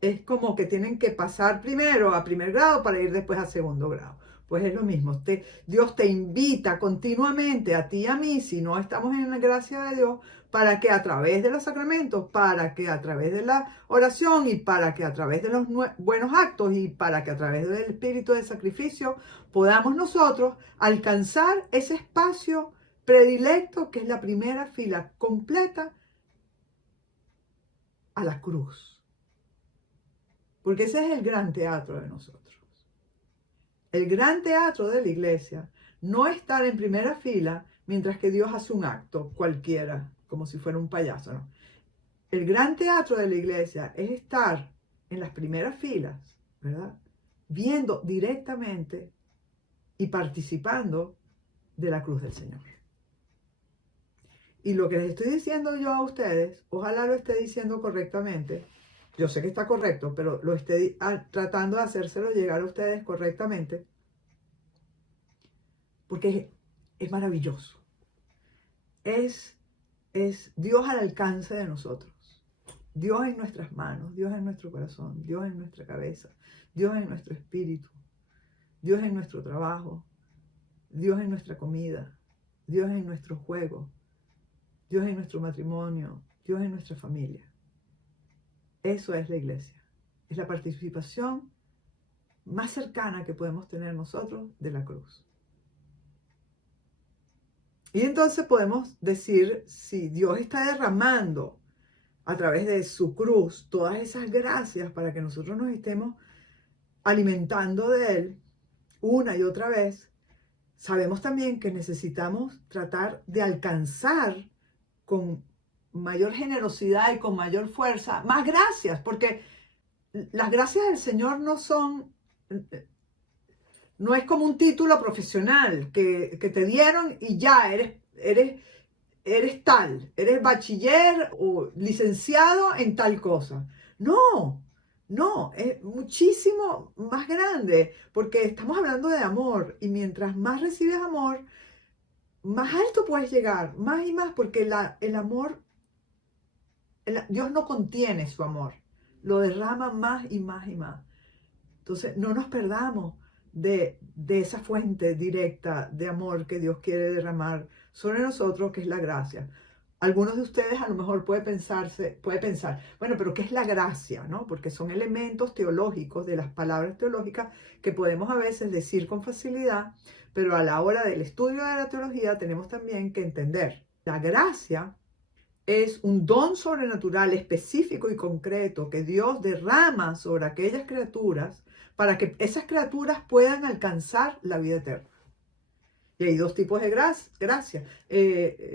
Es como que tienen que pasar primero a primer grado para ir después a segundo grado. Pues es lo mismo. Dios te invita continuamente a ti y a mí, si no estamos en la gracia de Dios, para que a través de los sacramentos, para que a través de la oración y para que a través de los buenos actos y para que a través del espíritu de sacrificio podamos nosotros alcanzar ese espacio predilecto que es la primera fila completa a la cruz. Porque ese es el gran teatro de nosotros. El gran teatro de la iglesia no estar en primera fila mientras que Dios hace un acto cualquiera, como si fuera un payaso, ¿no? El gran teatro de la iglesia es estar en las primeras filas, ¿verdad? Viendo directamente y participando de la cruz del Señor. Y lo que les estoy diciendo yo a ustedes, ojalá lo esté diciendo correctamente. Yo sé que está correcto, pero lo esté tratando de hacérselo llegar a ustedes correctamente, porque es maravilloso. Es Dios al alcance de nosotros. Dios en nuestras manos, Dios en nuestro corazón, Dios en nuestra cabeza, Dios en nuestro espíritu, Dios en nuestro trabajo, Dios en nuestra comida, Dios en nuestro juego, Dios en nuestro matrimonio, Dios en nuestra familia. Eso es la iglesia. Es la participación más cercana que podemos tener nosotros de la cruz. Y entonces podemos decir, si Dios está derramando a través de su cruz todas esas gracias para que nosotros nos estemos alimentando de Él una y otra vez, sabemos también que necesitamos tratar de alcanzar con mayor generosidad y con mayor fuerza más gracias, porque las gracias del Señor no es como un título profesional que te dieron y ya eres tal, eres bachiller o licenciado en tal cosa. No, es muchísimo más grande, porque estamos hablando de amor, y mientras más recibes amor, más alto puedes llegar, más y más, porque el amor, Dios no contiene su amor, lo derrama más y más y más. Entonces, no nos perdamos de esa fuente directa de amor que Dios quiere derramar sobre nosotros, que es la gracia. Algunos de ustedes a lo mejor puede pensar, bueno, pero ¿qué es la gracia? ¿No? Porque son elementos teológicos, de las palabras teológicas, que podemos a veces decir con facilidad, pero a la hora del estudio de la teología tenemos también que entender. La gracia es un don sobrenatural específico y concreto que Dios derrama sobre aquellas criaturas para que esas criaturas puedan alcanzar la vida eterna. Y hay dos tipos de gracia.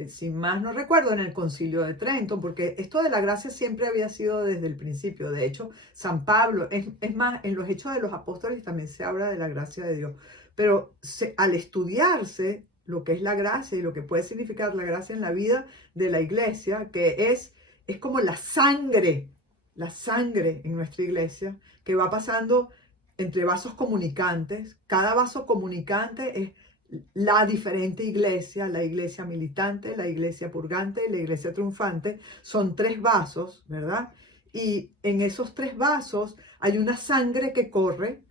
Si más no recuerdo, en el Concilio de Trento, porque esto de la gracia siempre había sido desde el principio. De hecho, San Pablo, es más, en los Hechos de los Apóstoles también se habla de la gracia de Dios. Pero al estudiarse lo que es la gracia y lo que puede significar la gracia en la vida de la iglesia, que es como la sangre en nuestra iglesia, que va pasando entre vasos comunicantes. Cada vaso comunicante es la diferente iglesia, la iglesia militante, la iglesia purgante y la iglesia triunfante. Son tres vasos, ¿verdad? Y en esos tres vasos hay una sangre que corre,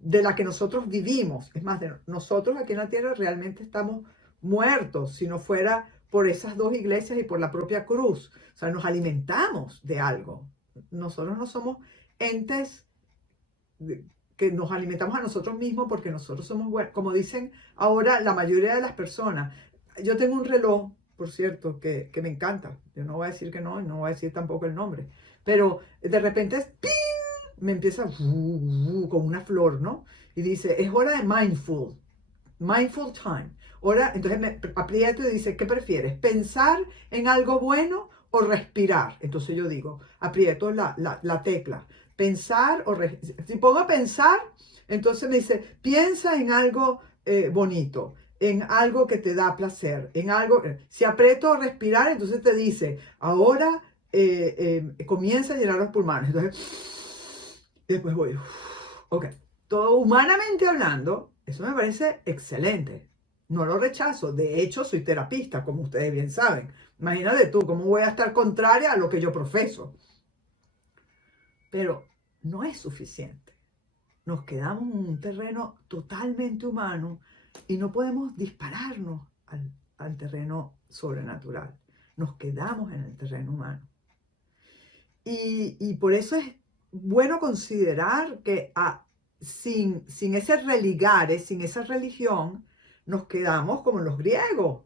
de la que nosotros vivimos. Es más, nosotros aquí en la tierra realmente estamos muertos, si no fuera por esas dos iglesias y por la propia cruz. O sea, nos alimentamos de algo. Nosotros no somos entes que nos alimentamos a nosotros mismos porque nosotros somos buenos. Como dicen ahora la mayoría de las personas. Yo tengo un reloj, por cierto, que me encanta. Yo no voy a decir que no voy a decir tampoco el nombre. Pero de repente es ¡ping! Me empieza con una flor, ¿no? Y dice, es hora de mindful time. Entonces me aprieto y dice, ¿qué prefieres? ¿Pensar en algo bueno o respirar? Entonces yo digo, aprieto la tecla. Pensar si pongo a pensar, entonces me dice, piensa en algo bonito, en algo que te da placer, en algo. Si aprieto respirar, entonces te dice, ahora comienza a llenar los pulmones. Entonces, después voy, ok, todo humanamente hablando, eso me parece excelente. No lo rechazo. De hecho, soy terapista, como ustedes bien saben. Imagínate tú, ¿cómo voy a estar contraria a lo que yo profeso? Pero no es suficiente. Nos quedamos en un terreno totalmente humano y no podemos dispararnos al terreno sobrenatural. Nos quedamos en el terreno humano. Y por eso es bueno considerar que sin ese religare, sin esa religión, nos quedamos como los griegos.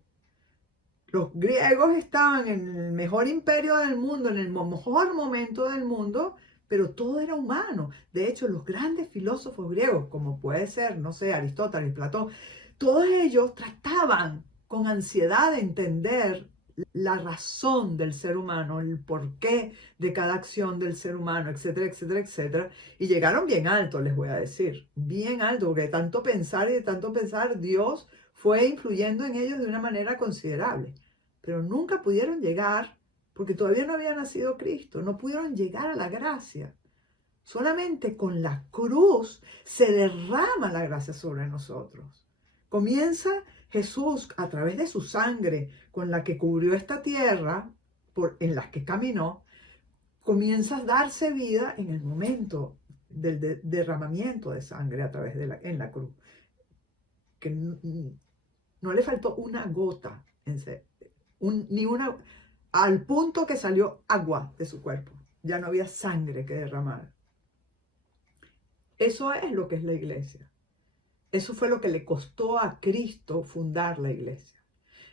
Los griegos estaban en el mejor imperio del mundo, en el mejor momento del mundo, pero todo era humano. De hecho, los grandes filósofos griegos, como puede ser, no sé, Aristóteles, Platón, todos ellos trataban con ansiedad de entender la razón del ser humano, el porqué de cada acción del ser humano, etcétera, etcétera, etcétera. Y llegaron bien alto, les voy a decir, bien alto, porque de tanto pensar y de tanto pensar, Dios fue influyendo en ellos de una manera considerable. Pero nunca pudieron llegar, porque todavía no había nacido Cristo, no pudieron llegar a la gracia. Solamente con la cruz se derrama la gracia sobre nosotros. Comienza Jesús a través de su sangre con la que cubrió esta tierra, en la que caminó, comienza a darse vida en el momento del derramamiento de sangre a través en la cruz. Que no le faltó una gota, ni una, al punto que salió agua de su cuerpo. Ya no había sangre que derramar. Eso es lo que es la iglesia. Eso fue lo que le costó a Cristo fundar la iglesia.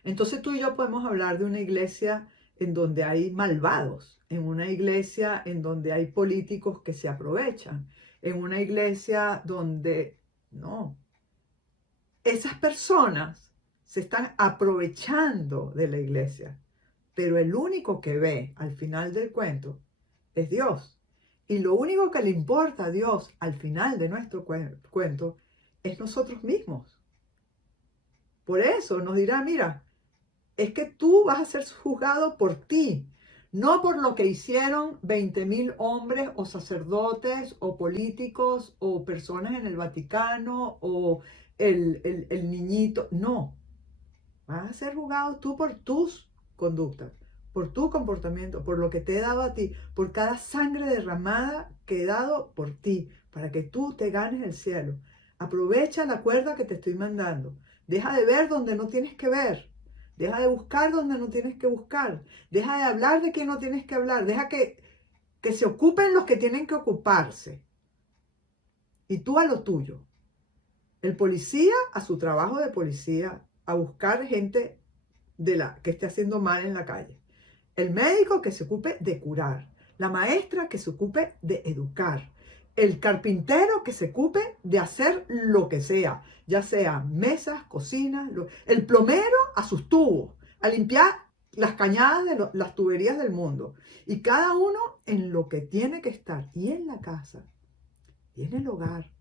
Entonces tú y yo podemos hablar de una iglesia en donde hay malvados, en una iglesia en donde hay políticos que se aprovechan, en una iglesia donde no. Esas personas se están aprovechando de la iglesia, pero el único que ve al final del cuento es Dios. Y lo único que le importa a Dios al final de nuestro cuento es nosotros mismos. Por eso nos dirá, mira, es que tú vas a ser juzgado por ti, no por lo que hicieron 20.000 hombres o sacerdotes o políticos o personas en el Vaticano o el niñito. No, vas a ser juzgado tú por tus conductas, por tu comportamiento, por lo que te he dado a ti, por cada sangre derramada que he dado por ti, para que tú te ganes el cielo. Aprovecha la cuerda que te estoy mandando. Deja de ver donde no tienes que ver. Deja de buscar donde no tienes que buscar. Deja de hablar de quien no tienes que hablar. Deja que se ocupen los que tienen que ocuparse. Y tú a lo tuyo. El policía a su trabajo de policía, a buscar gente que esté haciendo mal en la calle. El médico que se ocupe de curar. La maestra que se ocupe de educar. El carpintero que se ocupe de hacer lo que sea, ya sea mesas, cocinas, el plomero a sus tubos, a limpiar las cañadas de las tuberías del mundo. Y cada uno en lo que tiene que estar. Y en la casa, y en el hogar,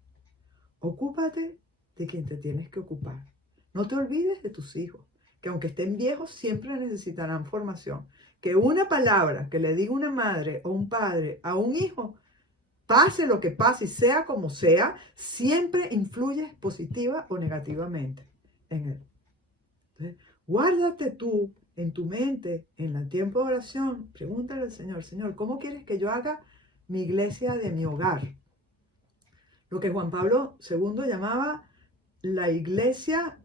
ocúpate de quien te tienes que ocupar. No te olvides de tus hijos, que aunque estén viejos, siempre necesitarán formación. Que una palabra que le diga una madre o un padre a un hijo, pase lo que pase y sea como sea, siempre influye positiva o negativamente en él. Entonces, guárdate tú en tu mente, en el tiempo de oración, pregúntale al Señor, Señor, ¿cómo quieres que yo haga mi iglesia de mi hogar? Lo que Juan Pablo II llamaba la iglesia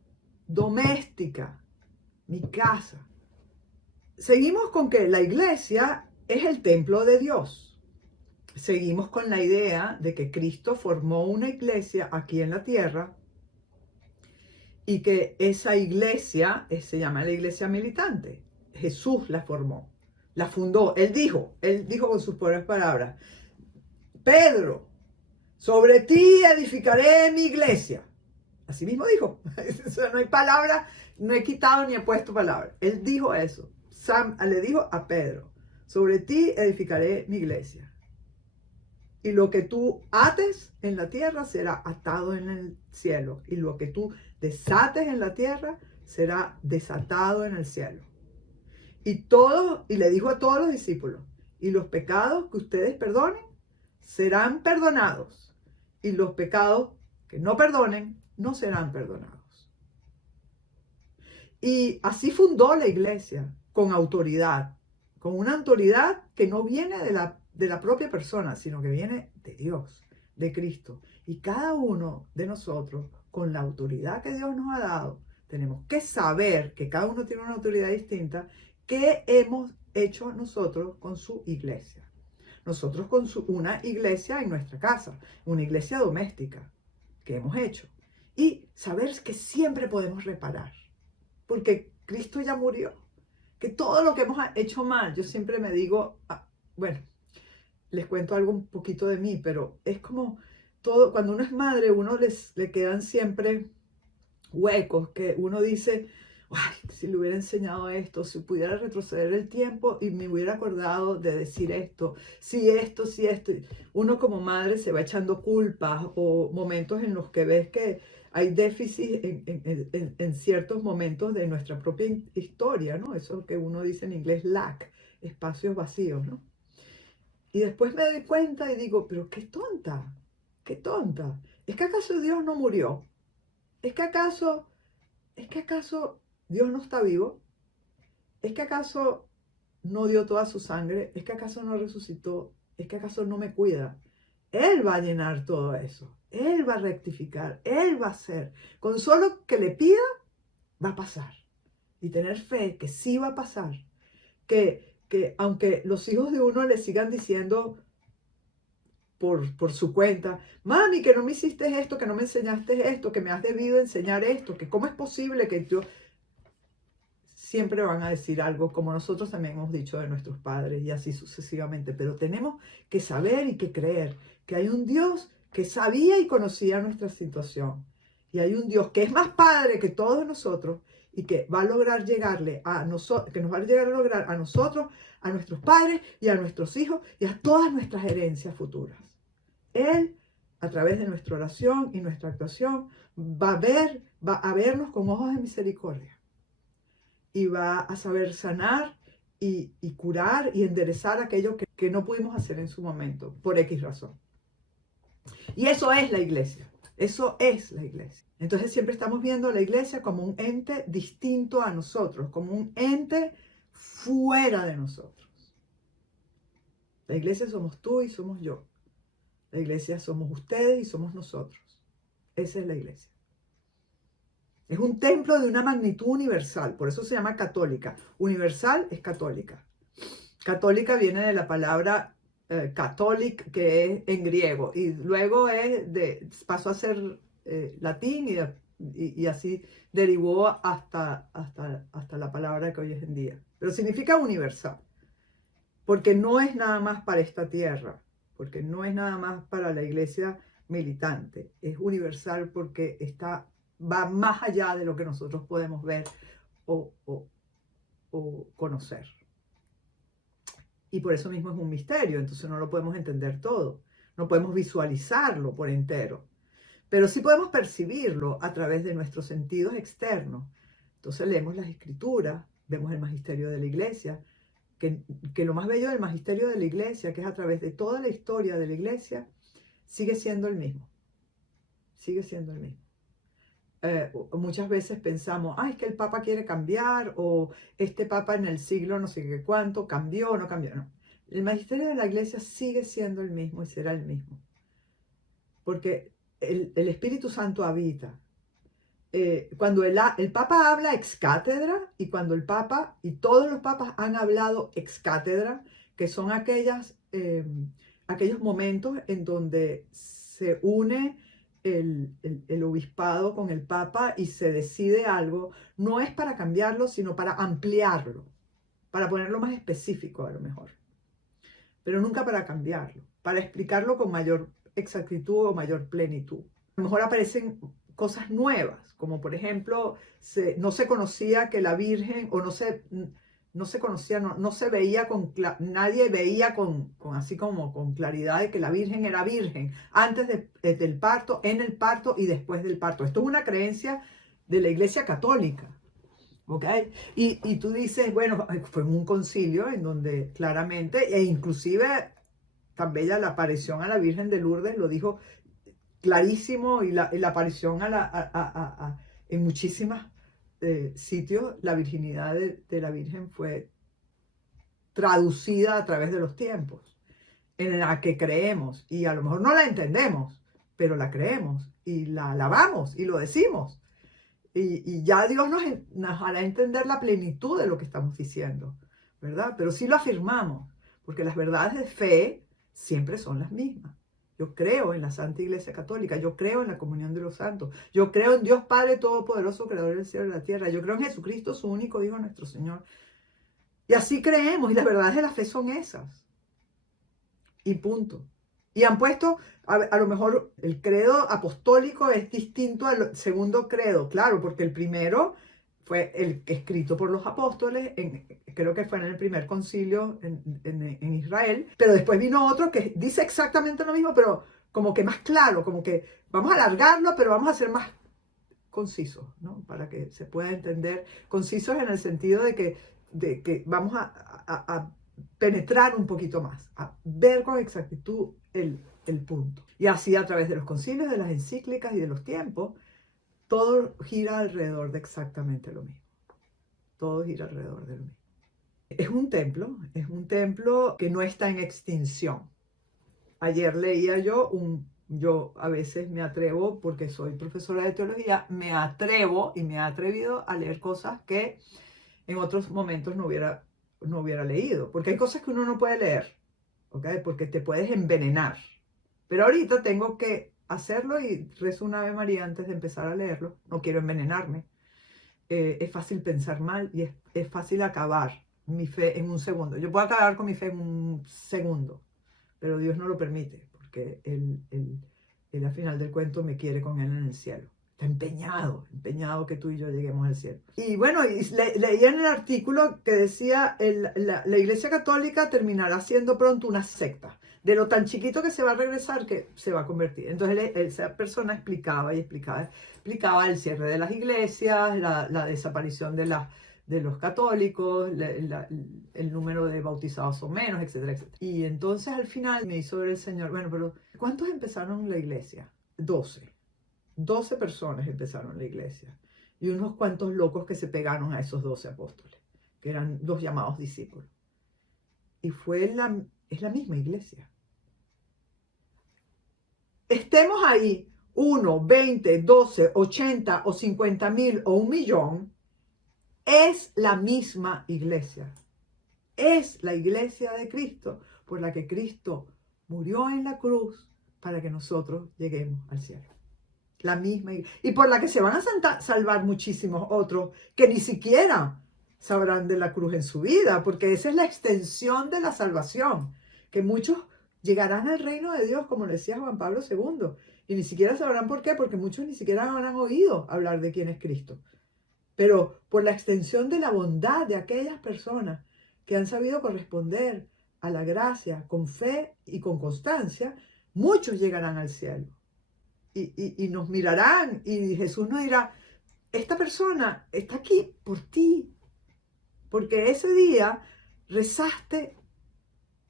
doméstica, mi casa. Seguimos con que la iglesia es el templo de Dios. Seguimos con la idea de que Cristo formó una iglesia aquí en la tierra y que esa iglesia se llama la iglesia militante. Jesús la formó, la fundó. Él dijo con sus propias palabras, Pedro, sobre ti edificaré mi iglesia. Así mismo dijo. No hay palabra, no he quitado ni he puesto palabra. Él dijo eso. Le dijo a Pedro, sobre ti edificaré mi iglesia. Y lo que tú ates en la tierra será atado en el cielo. Y lo que tú desates en la tierra será desatado en el cielo. Y le dijo a todos los discípulos, y los pecados que ustedes perdonen serán perdonados. Y los pecados que no perdonen no serán perdonados. Y así fundó la iglesia, con autoridad. Con una autoridad que no viene de la propia persona, sino que viene de Dios, de Cristo. Y cada uno de nosotros, con la autoridad que Dios nos ha dado, tenemos que saber que cada uno tiene una autoridad distinta, que hemos hecho nosotros con su iglesia. Nosotros con una iglesia en nuestra casa, una iglesia doméstica que hemos hecho. Y saber que siempre podemos reparar, porque Cristo ya murió. Que todo lo que hemos hecho mal, yo siempre me digo, bueno, les cuento algo un poquito de mí, pero es como todo, cuando uno es madre, le quedan siempre huecos que uno dice, ay, si le hubiera enseñado esto, si pudiera retroceder el tiempo y me hubiera acordado de decir esto, si esto, si esto. Uno como madre se va echando culpas o momentos en los que ves que hay déficit en ciertos momentos de nuestra propia historia, ¿no? Eso que uno dice en inglés lack, espacios vacíos, ¿no? Y después me doy cuenta y digo, pero qué tonta, qué tonta. ¿Es que acaso Dios no murió? ¿Es que acaso Dios no está vivo? ¿Es que acaso no dio toda su sangre? ¿Es que acaso no resucitó? ¿Es que acaso no me cuida? Él va a llenar todo eso. Él va a rectificar. Él va a hacer. Con solo que le pida, va a pasar. Y tener fe que sí va a pasar. Que aunque los hijos de uno le sigan diciendo por su cuenta, mami, que no me hiciste esto, que no me enseñaste esto, que me has debido enseñar esto, que cómo es posible que yo... Siempre van a decir algo como nosotros también hemos dicho de nuestros padres y así sucesivamente, pero tenemos que saber y que creer que hay un Dios que sabía y conocía nuestra situación y hay un Dios que es más padre que todos nosotros y que va a lograr llegarle a nosotros, que nos va a llegar a lograr a nosotros, a nuestros padres y a nuestros hijos y a todas nuestras herencias futuras. Él, a través de nuestra oración y nuestra actuación, va a vernos con ojos de misericordia y va a saber sanar y curar y enderezar aquello que no pudimos hacer en su momento, por X razón. Y eso es la iglesia. Eso es la iglesia. Entonces siempre estamos viendo a la iglesia como un ente distinto a nosotros, como un ente fuera de nosotros. La iglesia somos tú y somos yo. La iglesia somos ustedes y somos nosotros. Esa es la iglesia. Es un templo de una magnitud universal, por eso se llama católica. Universal es católica. Católica viene de la palabra catholic, que es en griego, y luego pasó a ser latín y así derivó hasta la palabra que hoy es en día. Pero significa universal, porque no es nada más para esta tierra, porque no es nada más para la iglesia militante, es universal porque va más allá de lo que nosotros podemos ver o conocer. Y por eso mismo es un misterio, entonces no lo podemos entender todo, no podemos visualizarlo por entero, pero sí podemos percibirlo a través de nuestros sentidos externos. Entonces leemos las escrituras, vemos el magisterio de la iglesia, que lo más bello del magisterio de la iglesia, que es a través de toda la historia de la iglesia, sigue siendo el mismo, sigue siendo el mismo. Muchas veces pensamos, es que el Papa quiere cambiar, o este Papa en el siglo no sé qué cuánto cambió o no cambió. No. El magisterio de la iglesia sigue siendo el mismo y será el mismo. Porque el Espíritu Santo habita. Cuando el Papa habla ex cátedra, y cuando el Papa y todos los papas han hablado ex cátedra, que son aquellos momentos en donde se une el obispado con el Papa y se decide algo, no es para cambiarlo, sino para ampliarlo, para ponerlo más específico a lo mejor, pero nunca para cambiarlo, para explicarlo con mayor exactitud o mayor plenitud. A lo mejor aparecen cosas nuevas, como por ejemplo, no se conocía que la Virgen, o no se conocía, no se veía nadie veía así como con claridad de que la Virgen era virgen antes del parto, en el parto y después del parto. Esto es una creencia de la Iglesia Católica, ¿ok? Y tú dices, bueno, fue un concilio en donde claramente, e inclusive tan bella la aparición a la Virgen de Lourdes lo dijo clarísimo, y la aparición en muchísimos sitios, la virginidad de la Virgen fue traducida a través de los tiempos, en la que creemos, y a lo mejor no la entendemos, pero la creemos, y la alabamos, y lo decimos, y ya Dios nos hará entender la plenitud de lo que estamos diciendo, ¿verdad? Pero sí lo afirmamos, porque las verdades de fe siempre son las mismas. Yo creo en la Santa Iglesia Católica, yo creo en la comunión de los santos, yo creo en Dios Padre Todopoderoso, Creador del cielo y de la tierra, yo creo en Jesucristo, su único Hijo, nuestro Señor. Y así creemos, y las verdades de la fe son esas. Y punto. Y han puesto, a lo mejor el credo apostólico es distinto al segundo credo, claro, porque el primero fue el escrito por los apóstoles, creo que fue en el primer concilio en Israel, pero después vino otro que dice exactamente lo mismo, pero como que más claro, como que vamos a alargarlo, pero vamos a ser más concisos, ¿no? Para que se pueda entender, concisos en el sentido de que vamos a penetrar un poquito más, a ver con exactitud el punto. Y así a través de los concilios, de las encíclicas y de los tiempos, todo gira alrededor de exactamente lo mismo. Todo gira alrededor de lo mismo. Es un templo que no está en extinción. Ayer leía yo a veces me atrevo, porque soy profesora de teología, me atrevo y me he atrevido a leer cosas que en otros momentos no hubiera leído, porque hay cosas que uno no puede leer, ¿ok? Porque te puedes envenenar. Pero ahorita tengo que hacerlo y rezo una Ave María antes de empezar a leerlo. No quiero envenenarme. Es fácil pensar mal y es fácil acabar mi fe en un segundo. Yo puedo acabar con mi fe en un segundo, pero Dios no lo permite, porque él al final del cuento me quiere con Él en el cielo. Está empeñado que tú y yo lleguemos al cielo. Y bueno, leía en el artículo que decía, la Iglesia Católica terminará siendo pronto una secta. De lo tan chiquito que se va a regresar, que se va a convertir. Entonces esa persona explicaba el cierre de las iglesias, la desaparición de los católicos, el número de bautizados o menos, etcétera, etcétera. Y entonces al final me hizo ver el Señor, bueno, pero ¿cuántos empezaron la iglesia? 12 personas empezaron la iglesia. Y unos cuantos locos que se pegaron a esos 12 apóstoles, que eran los llamados discípulos. Y es la misma iglesia. Estemos ahí 1, 20, 12, 80 o 50,000 o 1,000,000, es la misma iglesia. Es la iglesia de Cristo, por la que Cristo murió en la cruz para que nosotros lleguemos al cielo. La misma iglesia. Y por la que se van a salvar muchísimos otros que ni siquiera sabrán de la cruz en su vida, porque esa es la extensión de la salvación, que muchos llegarán al reino de Dios, como le decía Juan Pablo II, y ni siquiera sabrán por qué, porque muchos ni siquiera habrán oído hablar de quién es Cristo. Pero por la extensión de la bondad de aquellas personas que han sabido corresponder a la gracia con fe y con constancia, muchos llegarán al cielo. Y nos mirarán y Jesús nos dirá, esta persona está aquí por ti, porque ese día rezaste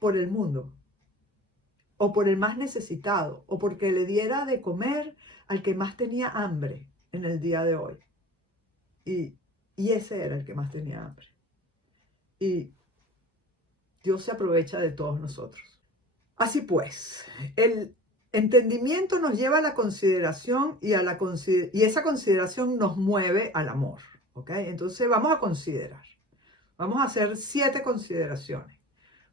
por el mundo, o por el más necesitado, o porque le diera de comer al que más tenía hambre en el día de hoy. Y ese era el que más tenía hambre. Y Dios se aprovecha de todos nosotros. Así pues, el entendimiento nos lleva a la consideración y esa consideración nos mueve al amor. ¿Ok? Entonces vamos a considerar. Vamos a hacer 7 consideraciones.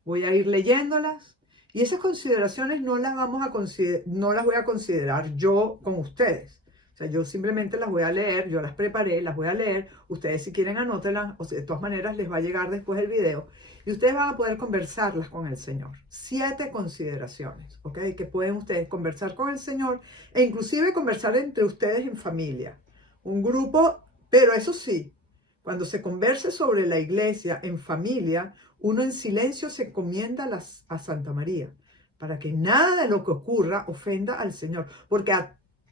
Voy a ir leyéndolas y esas consideraciones no las voy a considerar yo con ustedes. O sea, yo simplemente las voy a leer, yo las preparé, las voy a leer. Ustedes si quieren anótenlas, o sea, de todas maneras les va a llegar después el video. Y ustedes van a poder conversarlas con el Señor. 7 consideraciones, ¿ok? Que pueden ustedes conversar con el Señor e inclusive conversar entre ustedes en familia. Un grupo, pero eso sí, cuando se converse sobre la iglesia en familia, uno en silencio se encomienda a Santa María, para que nada de lo que ocurra ofenda al Señor, porque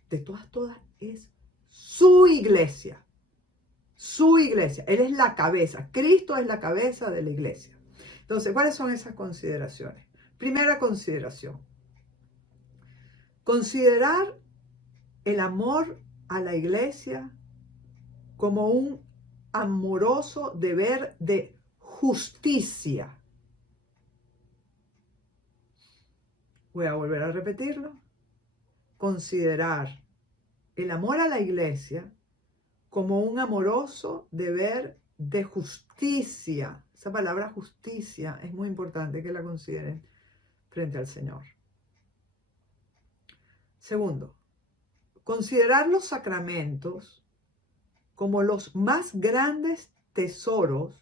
de todas es su iglesia. Su iglesia. Él es la cabeza. Cristo es la cabeza de la iglesia. Entonces, ¿cuáles son esas consideraciones? Primera consideración. Considerar el amor a la iglesia como un amoroso deber de justicia. Voy a volver a repetirlo. Considerar el amor a la iglesia como un amoroso deber de justicia. Esa palabra justicia es muy importante que la consideren frente al Señor. Segundo, considerar los sacramentos como los más grandes tesoros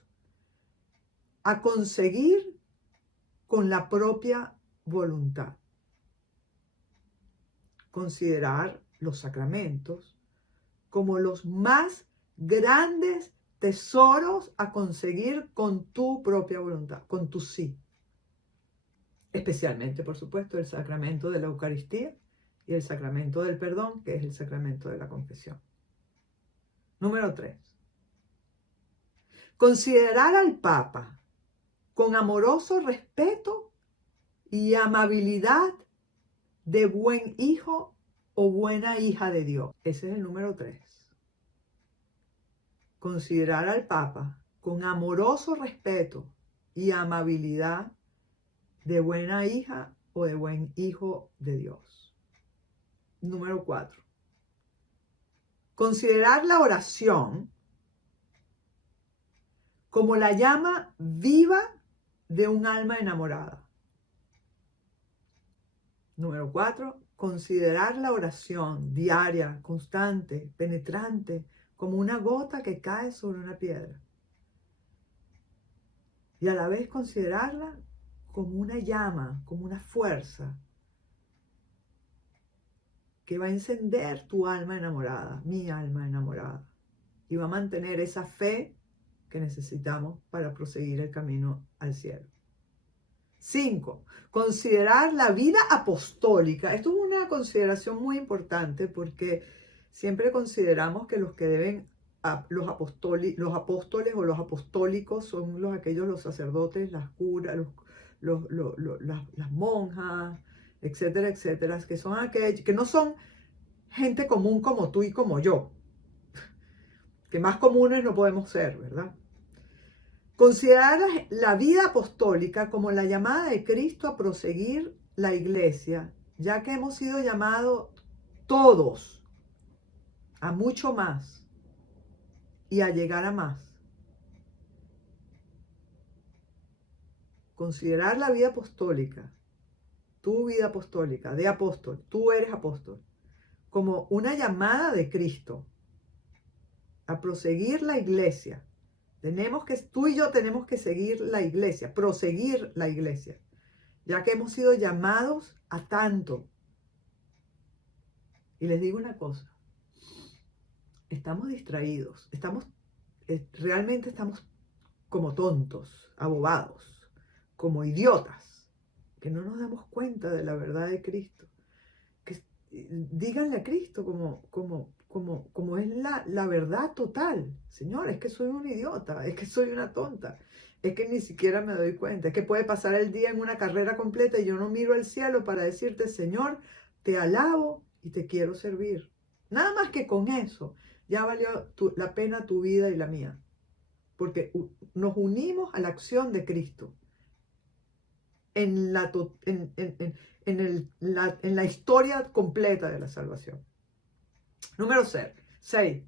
a conseguir con la propia voluntad. considerar los sacramentos como los más grandes tesoros a conseguir con tu propia voluntad, con tu sí. Especialmente, por supuesto, el sacramento de la Eucaristía y el sacramento del perdón, que es el sacramento de la confesión. Número 3. Considerar al Papa con amoroso respeto y amabilidad de buen hijo o buena hija de Dios. Ese es el número 3. Considerar al Papa con amoroso respeto y amabilidad de buena hija o de buen hijo de Dios. Número 4. Considerar la oración como la llama viva de un alma enamorada. Número 4. Considerar la oración diaria, constante, penetrante, como una gota que cae sobre una piedra. Y a la vez considerarla como una llama, como una fuerza que va a encender tu alma enamorada, mi alma enamorada, y va a mantener esa fe que necesitamos para proseguir el camino al cielo. 5. Considerar la vida apostólica. Esto es una consideración muy importante porque siempre consideramos que los que deben, los apóstoles o los apostólicos son los sacerdotes, las curas, las monjas, etcétera, etcétera, que son aquellos que no son gente común como tú y como yo, que más comunes no podemos ser, ¿verdad? Considerar la vida apostólica como la llamada de Cristo a proseguir la iglesia, ya que hemos sido llamados todos a mucho más y a llegar a más. Considerar la vida apostólica, tu vida apostólica, de apóstol, tú eres apóstol, como una llamada de Cristo a proseguir la iglesia. Tú y yo tenemos que seguir la iglesia, proseguir la iglesia, ya que hemos sido llamados a tanto. Y les digo una cosa, estamos distraídos, realmente estamos como tontos, abobados, como idiotas, que no nos damos cuenta de la verdad de Cristo. Díganle a Cristo como es la verdad total. Señor, es que soy un idiota, es que soy una tonta, es que ni siquiera me doy cuenta, es que puede pasar el día en una carrera completa y yo no miro al cielo para decirte, Señor, te alabo y te quiero servir. Nada más que con eso ya valió la pena tu vida y la mía, porque nos unimos a la acción de Cristo en la historia completa de la salvación. Número 6.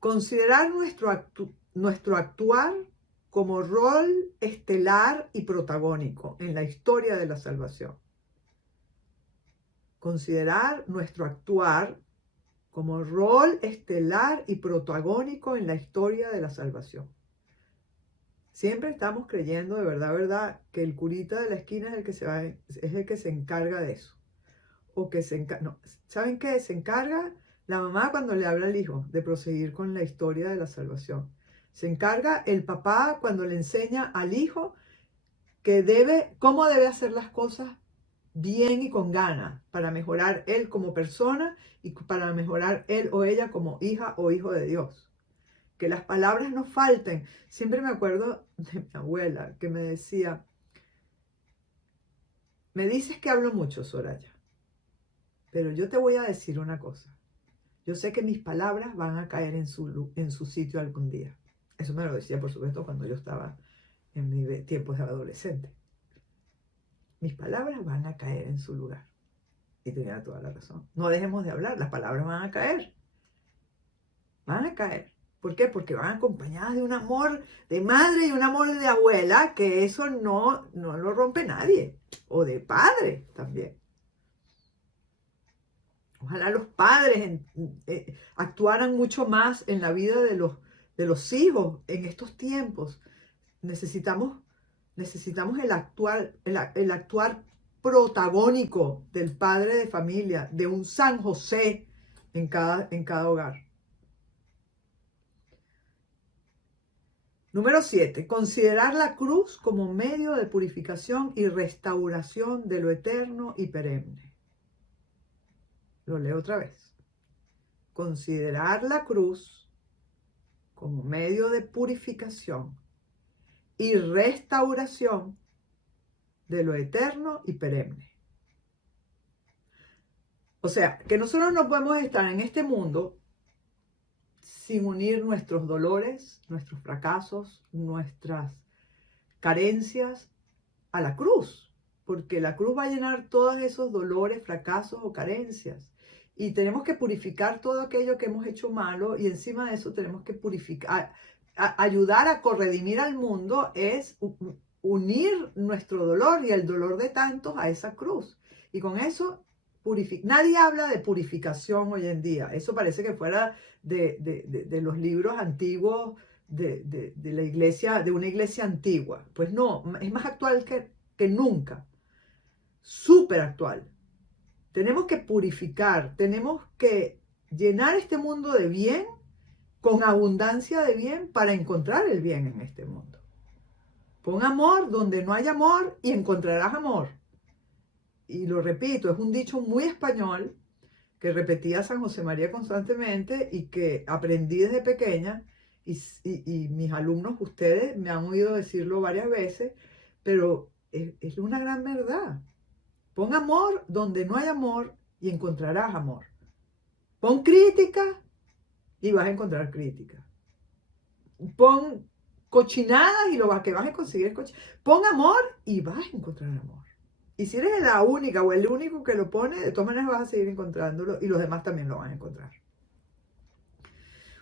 Considerar nuestro actuar como rol estelar y protagónico en la historia de la salvación. Considerar nuestro actuar como rol estelar y protagónico en la historia de la salvación. Siempre estamos creyendo de verdad, que el curita de la esquina es el que se encarga de eso. ¿Saben qué? Se encarga la mamá cuando le habla al hijo de proseguir con la historia de la salvación. Se encarga el papá cuando le enseña al hijo cómo debe hacer las cosas bien y con ganas para mejorar él como persona y para mejorar él o ella como hija o hijo de Dios. Que las palabras no falten. Siempre me acuerdo de mi abuela que me decía, me dices que hablo mucho, Soraya, pero yo te voy a decir una cosa. Yo sé que mis palabras van a caer en su sitio algún día. Eso me lo decía, por supuesto, cuando yo estaba en mis tiempos de adolescente. Mis palabras van a caer en su lugar. Y tenía toda la razón. No dejemos de hablar, las palabras van a caer. Van a caer. ¿Por qué? Porque van acompañadas de un amor de madre y un amor de abuela, que eso no lo rompe nadie. O de padre también. Ojalá los padres actuaran mucho más en la vida de los hijos en estos tiempos. Necesitamos el actuar protagónico del padre de familia, de un San José en cada hogar. Número 7. Considerar la cruz como medio de purificación y restauración de lo eterno y perenne. Lo leo otra vez. Considerar la cruz como medio de purificación y restauración de lo eterno y perenne. O sea, que nosotros no podemos estar en este mundo sin unir nuestros dolores, nuestros fracasos, nuestras carencias a la cruz, porque la cruz va a llenar todos esos dolores, fracasos o carencias. Y tenemos que purificar todo aquello que hemos hecho malo, y encima de eso tenemos que purificar, ayudar a corredimir al mundo es unir nuestro dolor y el dolor de tantos a esa cruz. Y con eso nadie habla de purificación hoy en día. Eso parece que fuera de los libros antiguos de la iglesia, de una iglesia antigua. Pues no, es más actual que nunca. Súper actual. Tenemos que purificar, tenemos que llenar este mundo de bien, con abundancia de bien, para encontrar el bien en este mundo. Pon amor donde no hay amor y encontrarás amor. Y lo repito, es un dicho muy español que repetía San José María constantemente y que aprendí desde pequeña, y mis alumnos, ustedes, me han oído decirlo varias veces, pero es una gran verdad. Pon amor donde no hay amor y encontrarás amor. Pon crítica y vas a encontrar crítica. Pon cochinadas y que vas a conseguir es cochinadas. Pon amor y vas a encontrar amor. Y si eres la única o el único que lo pone, de todas maneras vas a seguir encontrándolo y los demás también lo van a encontrar.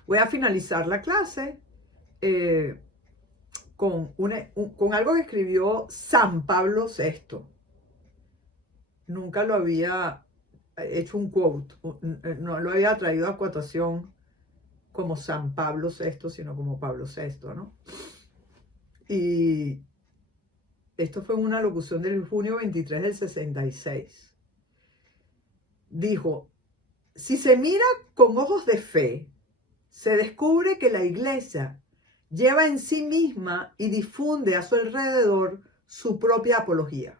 Voy a finalizar la clase con algo que escribió San Pablo VI. Nunca lo había hecho un quote, no lo había traído a cotación como San Pablo VI, sino como Pablo VI, ¿no? Y esto fue una locución del junio 23 del 66. Dijo: si se mira con ojos de fe, se descubre que la iglesia lleva en sí misma y difunde a su alrededor su propia apología.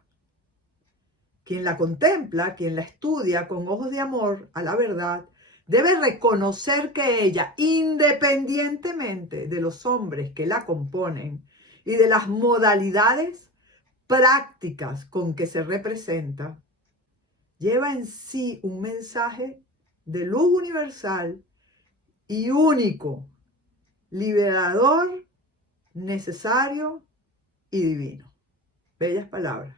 Quien la contempla, quien la estudia con ojos de amor a la verdad, debe reconocer que ella, independientemente de los hombres que la componen y de las modalidades prácticas con que se representa, lleva en sí un mensaje de luz universal y único, liberador, necesario y divino. Bellas palabras.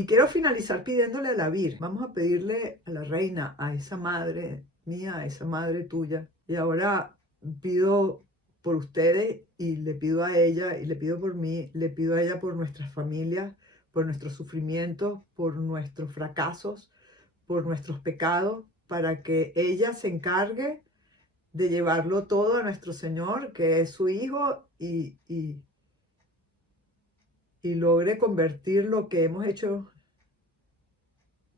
Y quiero finalizar pidiéndole a la Virgen. Vamos a pedirle a la Reina, a esa madre mía, a esa madre tuya. Y ahora pido por ustedes y le pido a ella y le pido por mí, le pido a ella por nuestras familias, por nuestros sufrimientos, por nuestros fracasos, por nuestros pecados, para que ella se encargue de llevarlo todo a nuestro Señor, que es su Hijo, y logre convertir lo que hemos hecho,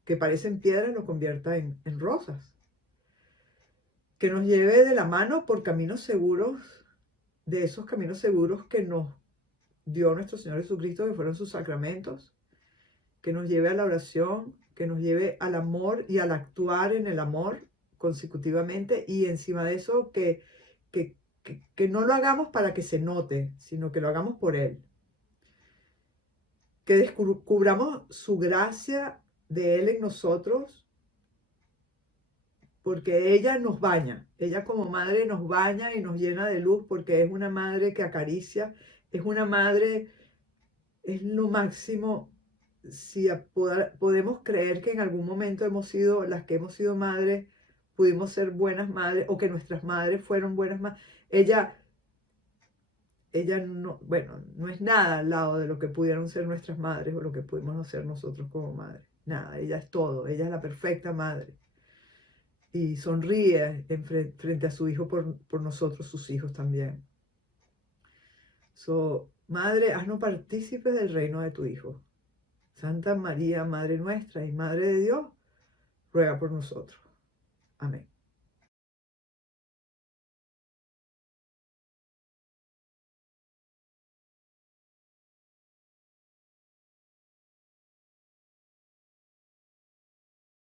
que parecen piedras, lo convierta en rosas. Que nos lleve de la mano por caminos seguros, de esos caminos seguros que nos dio nuestro Señor Jesucristo, que fueron sus sacramentos. Que nos lleve a la oración, que nos lleve al amor y al actuar en el amor consecutivamente, y encima de eso que no lo hagamos para que se note, sino que lo hagamos por Él. Que descubramos su gracia de Él en nosotros, porque ella nos baña, ella como madre nos baña y nos llena de luz, porque es una madre que acaricia, es una madre, es lo máximo. Si podemos creer que en algún momento las que hemos sido madres, pudimos ser buenas madres, o que nuestras madres fueron buenas madres, ella no, bueno, no es nada al lado de lo que pudieron ser nuestras madres o lo que pudimos hacer nosotros como madres. Nada, ella es todo, ella es la perfecta madre. Y sonríe frente a su hijo por nosotros, sus hijos también. Madre, haznos partícipes del reino de tu hijo. Santa María, Madre nuestra y Madre de Dios, ruega por nosotros. Amén.